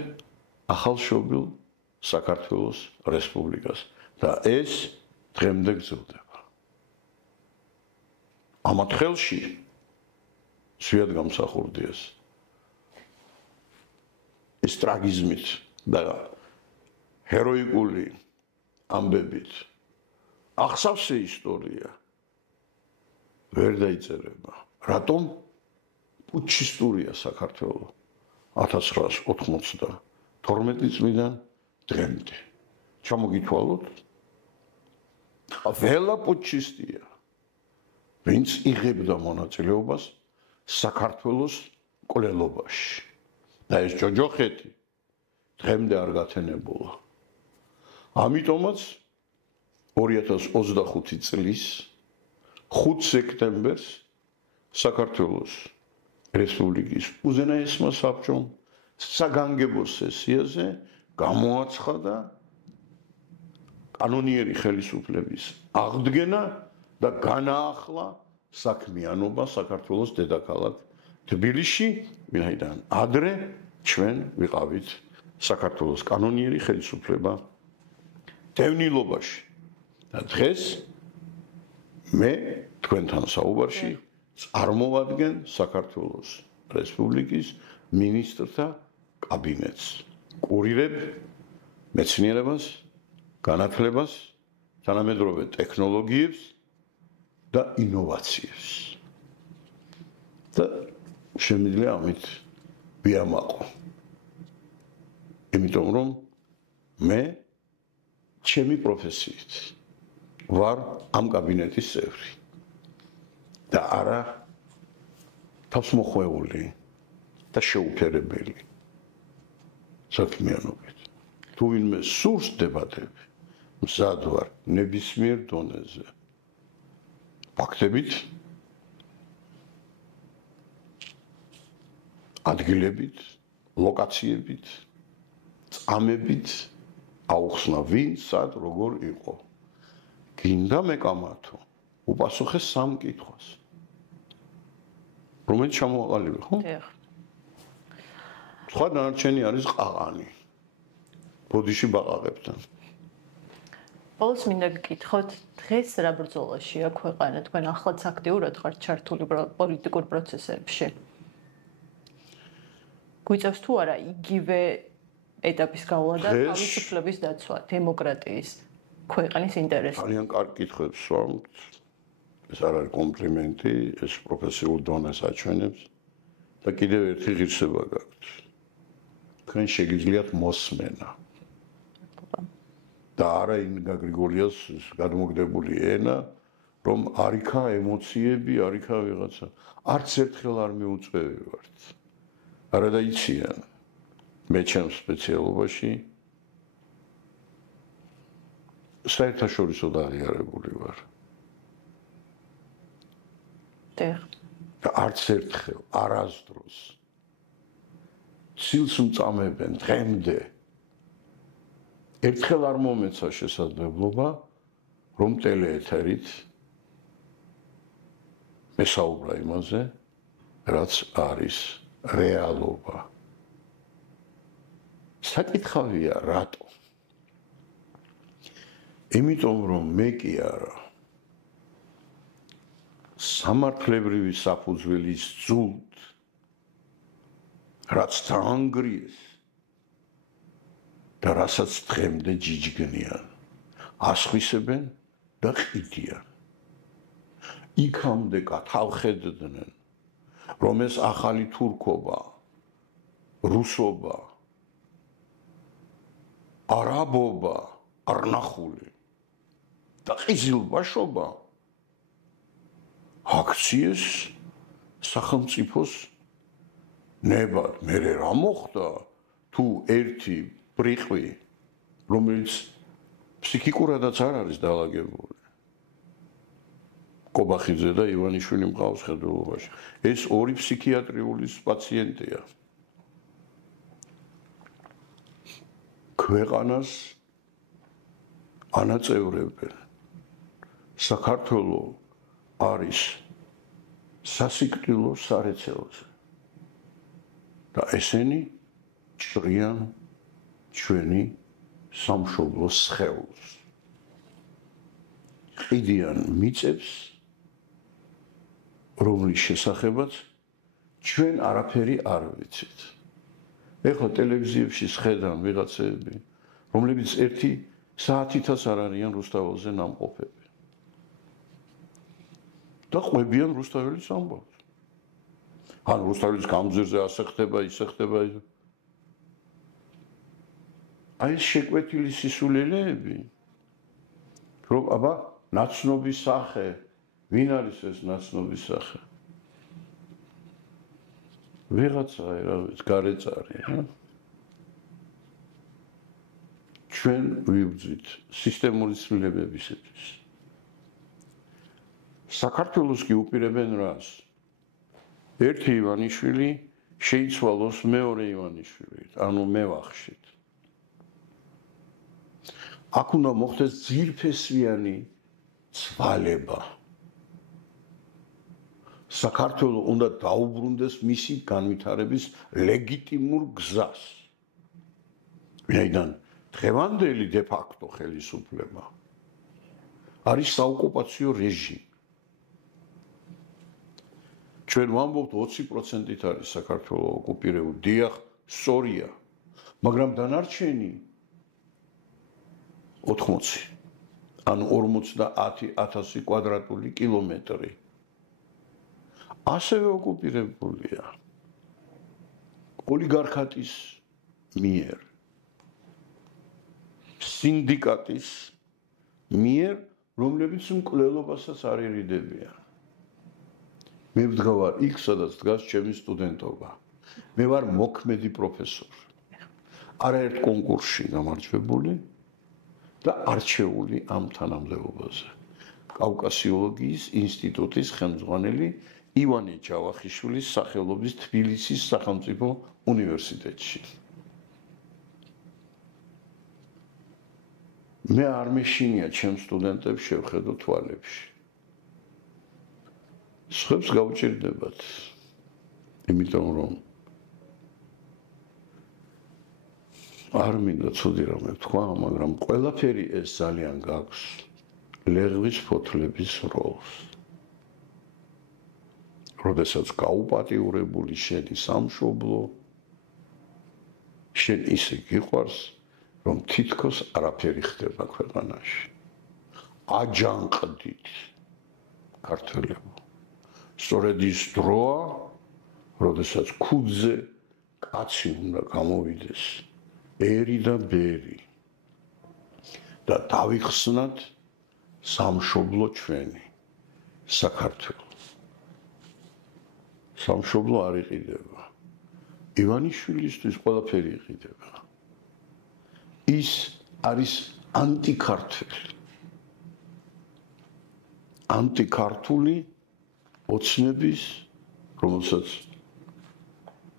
ახალშობილ საქართველოს რესპუბლიკას და ეს დღემდე გრძელდება ამათ ხელში ზიადგამსახურდიას ეს ტრაგიზმით და ჰეროიკული ამბებით ახსავსე ისტორია ვერ დაიწერება რატომ პუტჩისტურია საქართველო 1992 წლიდან დღემდე ჩამოგითვალოთ ყველა პუტჩისტია ვინც იღებდა მონაწილეობას საქართველოს მკვლელობაში და ეს ჯოჯოხეთი დღემდე არ გათენებულა ამიტომაც 2025 წლის 5 სექტემბერს საქართველოს რესპუბლიკის უზენაესმა საბჭომ საგანგებო სესიაზე გამოაცხადა კანონიერი ხელისუფლების აღდგენა და განაახლა საქმიანობა საქართველოს დედაქალაქ თბილისში, ვინაიდან ადრე ჩვენ ვიყავით საქართველოს კანონიერი ხელისუფლება დევნილობაში და დღეს მე თქვენთან საუბარში წარმოვადგენ საქართველოს რესპუბლიკის მინისტრთა კაბინეტს კურირებ მეცნიერებას განათლებას თანამედროვე ტექნოლოგიებს და ინოვაციებს და შემიძლია ამით ვიამაყო იმიტომ რომ მე ჩემი პროფესიით ვარ ამ კაბინეტის წევრი და არა თავსმოხვეული და შეუფერებელი საქმიანობით თუ ვინმე სურს დებატები მზად ვარ ნებისმიერ დონეზე ფაქტებით ადგილებით ლოკაციებით წამებით აუხსნა ვინ სად როგორ იყო გინდა მეკამათო უპასუხე სამ კითხვას რომელიც ჩამოაყალიბე ხო? დიახ. სხვა დანარჩენი არის ყაყანი ბოდიში ბაყაყებთან ბოლოს მინდა გკითხოთ დღეს რა ბრძოლაშია ქვეყანა თქვენ ახლაც აქტიურად ხართ ჩართული პოლიტიკურ პროცესებში გვიწევს თუ არა იგივე ეტაპის გავლა და თავისუფლების დაცვა დემოკრატიის ქვეყნის ინტერესი ძალიან კარგი კითხვებს ვამბობთ ეს არ არის კომპლიმენტი ეს პროფესიულ დონეს აჩვენებს და კიდევ ერთი ღირსება გაქვთ თქვენ შეგიძლიათ მოსმენა და არა ინგა გრიგოლიას გადმოგდებული ენა რომ არიქა ემოციები არიქა ვიღაცა არც ერთხელ არ მიუწევი ვართ არა დაიციან მე ჩემ სპეციალობაში საერთაშორისო აღიარებული ვარ და არც ერთხელ არასდროს სილს მწამებენ დღემდე ერთხელ არ მომეცა შესაძლებლობა რომ ტელეეთერით მესაუბრა იმაზე რაც არის რეალობა საკითხავია რატო იმიტომ რომ მე კი არა სამართლებრივი საფუძველის ძულთ რაც დაანგრიეს და რასაც დღემდე ჯიჯგნიან ასხვისებენ და ყიდიან იქამდე გათავხედდნენ რომ ეს ახალი თურქობა რუსობა არაბობა არნახული და ყიზილბაშობა აქციეს სახელმწიფოს ნებად მე რა მოხდა თუ ერთი ბრიყვი რომელიც ფსიქიკურადაც არ არის დაალაგებული. კობახიძე და ივანიშვილი მყავს ხედულობაში. ეს ორი ფსიქიატრიული პაციენტია. ქვეყანას ანაწევრებენ. საქართველო არის სასიკვდილო სარეცელზე. და ესენი ჭრიან ჩვენი სამშობლოს სხეულს. ყიდიან მიწებს, რომლის შესახებაც ჩვენ არაფერი არ ვიცით. ეხლა ტელევიზიებში ხედავ ვიღაცები, რომლებიც ერთი საათითაც არ არიან რუსთაველზე ნამყოფები. და ყვებიან რუსთაველის ამბავს. ან რუსთაველის გამზირზე ასე ხდება, ისე ხდება. აი ეს შეკვეთილი სისულელეები, რომ აბა ნაცნობის სახე, ვინ არის ეს ნაცნობის სახე? ვიღაცა რა ვიცი, გარეწარი, ჩვენ ვიბრძვით სისტემური ცვლილებებისათვის. საქართველოს კი უპირებენ რას? ერთი ივანიშვილი შეიცვალოს მეორე ივანიშვილით, ანუ მე ვახშით. აქ უნდა მოხდეს ძირფესვიანი ცვალება. საქართველო უნდა დაუბრუნდეს მისი განვითარების ლეგიტიმურ გზას. ვინაიდან დღევანდელი დე-ფაქტო ხელისუფლება არის საოკუპაციო რეჟიმი. ჩვენ ვამბობთ 20%-ით არის საქართველო ოკუპირებული. დიახ, სწორია, მაგრამ დანარჩენი 80, ანუ 50,000 კვადრატული კილომეტრი ასევე ოკუპირებულია ოლიგარქატის მიერ, სინდიკატის მიერ, რომლებიც მკვლელობასაც არ ერიდებიან. მე ვდგავარ იქ, სადაც დგას ჩემი სტუდენტობა. მე ვარ მოქმედი პროფესორი. არაერთ კონკურსში გამარჯვებული და არჩეული ამ თანამდებობაზე. კავკასიოლოგიის ინსტიტუტის ხელმძღვანელი ივანე ჯავახიშვილის სახელობის თბილისის სახელმწიფო უნივერსიტეტში. მე არ მეშინია ჩემ სტუდენტებს შევხედო თვალებში. სხვებს გავუჭირდებათ, იმიტომ რომ არ მინდა ცუდი რამე ვთქვა, მაგრამ ყველაფერი ეს ძალიან გაქვს ლეღვის ფოთლების როლს. როდესაც გაუპატიურებული შენი სამშობლო, შენ ისე გიყვარს, რომ თითქოს არაფერი ხდება ქვეყანაში. აჯანყდით ქართველებო. სწორედ ის დროა, როდესაც ქუდზე კაცი უნდა გამოვიდეს, ერი და ბერი და დავიხსნათ სამშობლო ჩვენი, საქართველო. სამშობლო არ იყიდება. ივანიშვილისთვის ყველაფერი იყიდება. ის არის ანტიქართველი. ანტიქართული ოცნების, რომელსაც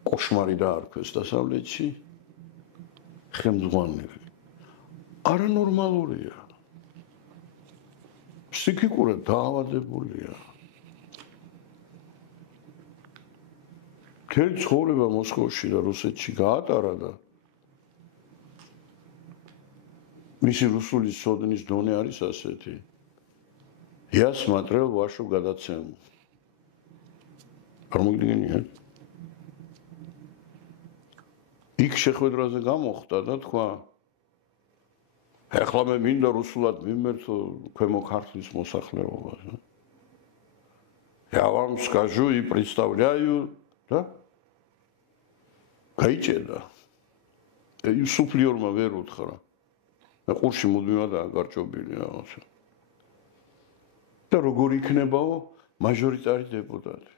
კოშმარი დაარქვეს დასავლეთში, ხელმძღვანელი. არანორმალურია. ფსიქიკურად დაავადებულია. მთელი ცხოვრება მოსკოვში და რუსეთში გაატარა და მისი რუსული სოდნის დონე არის ასეთი. Я смотрел вашу годоценку. Წარმოგიდგენიათ? იქ შეხვედრაზე გამოხდა და თქვა, ეხლა მე მინდა რუსულად მიმერთო ქვემო ქართლის მოსახლეობას. Я вам скажу и представляю, да? გაიჭედა. სუფლიორმა ვერ უთხრა. და ყურში მუდმივად აგარჭობილი რაღაცა. და როგორ იქნებაო მაჟორიტარი დეპუტატი?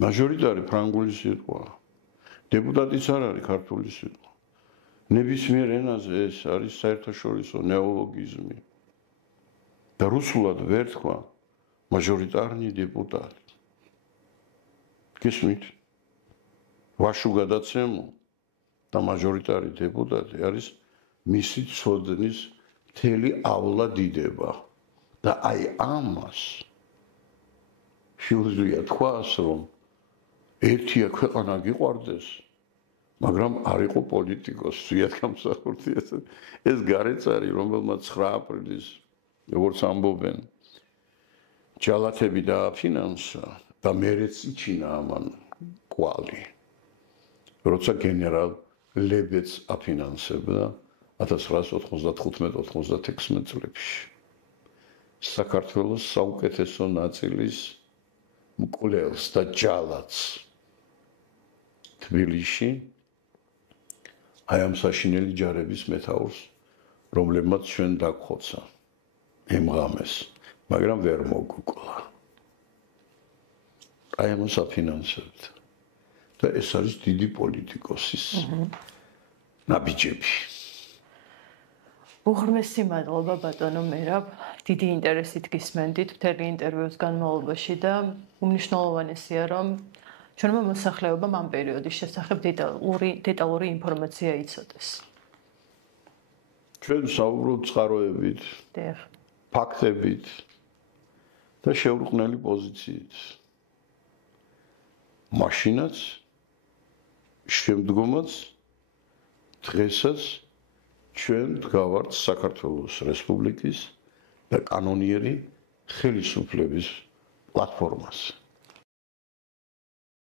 მაჟორიტარი ფრანგული სიტყვა. დეპუტატიც არ არის ქართული სიტყვა. ნებისმიერ ენაზე ეს არის საერთაშორისო ნეოლოგიზმი. და რუსულად ვერ თქვა მაჟორიტარნი დეპუტატი. გესმით? ვაშუ გადაცემო და მაჟორიტარი დეპუტატი არის მისი ცოდნის მთელი ავლა დიდება. და აი ამას შეუძლია თქვას, რომ ერთია ქვეყანა გიყვარდეს, მაგრამ არ იყო პოლიტიკოსი, ზიად გამსახურდი ეს გარეც არის, რომელმაც 9 აპრილის, როგორც ამბობენ, ჯალათები დააფინანსა და მერეც იჩინა ამან კვალი. როცა გენერალ ლებეც აფინანსებდა 1995-96 წლებში. საქართველოს საუკეთესო ნაწილის მკვლელს და ჯალათს თბილისში აი ამ საშინელი ჯარების მეთაურს, რომლებმაც ჩვენ დაგხოცა ემღამეს, მაგრამ ვერ მოგვიკლა. აი ამას აფინანსებდა. და ეს არის დიდი პოლიტიკოსის ნაბიჯები. უღრმესი მადლობა ბატონო მერაბ, დიდი ინტერესით გისმენდით მთელი ინტერვიუს განმავლობაში და უმნიშვნელოვანესია, რომ ჩვენმა მოსახლეობამ ამ პერიოდის შესახებ დეტალური ინფორმაცია იცოდეს. ჩვენ საუბრობთ წყაროებით, ფაქტებით და შეურყნელი პოზიციით. მაშინაც, შემდგომაც, დღესაც ჩვენ ვდგავართ საქართველოს რესპუბლიკის და კანონიერი ხელისუფლების პლატფორმაზე.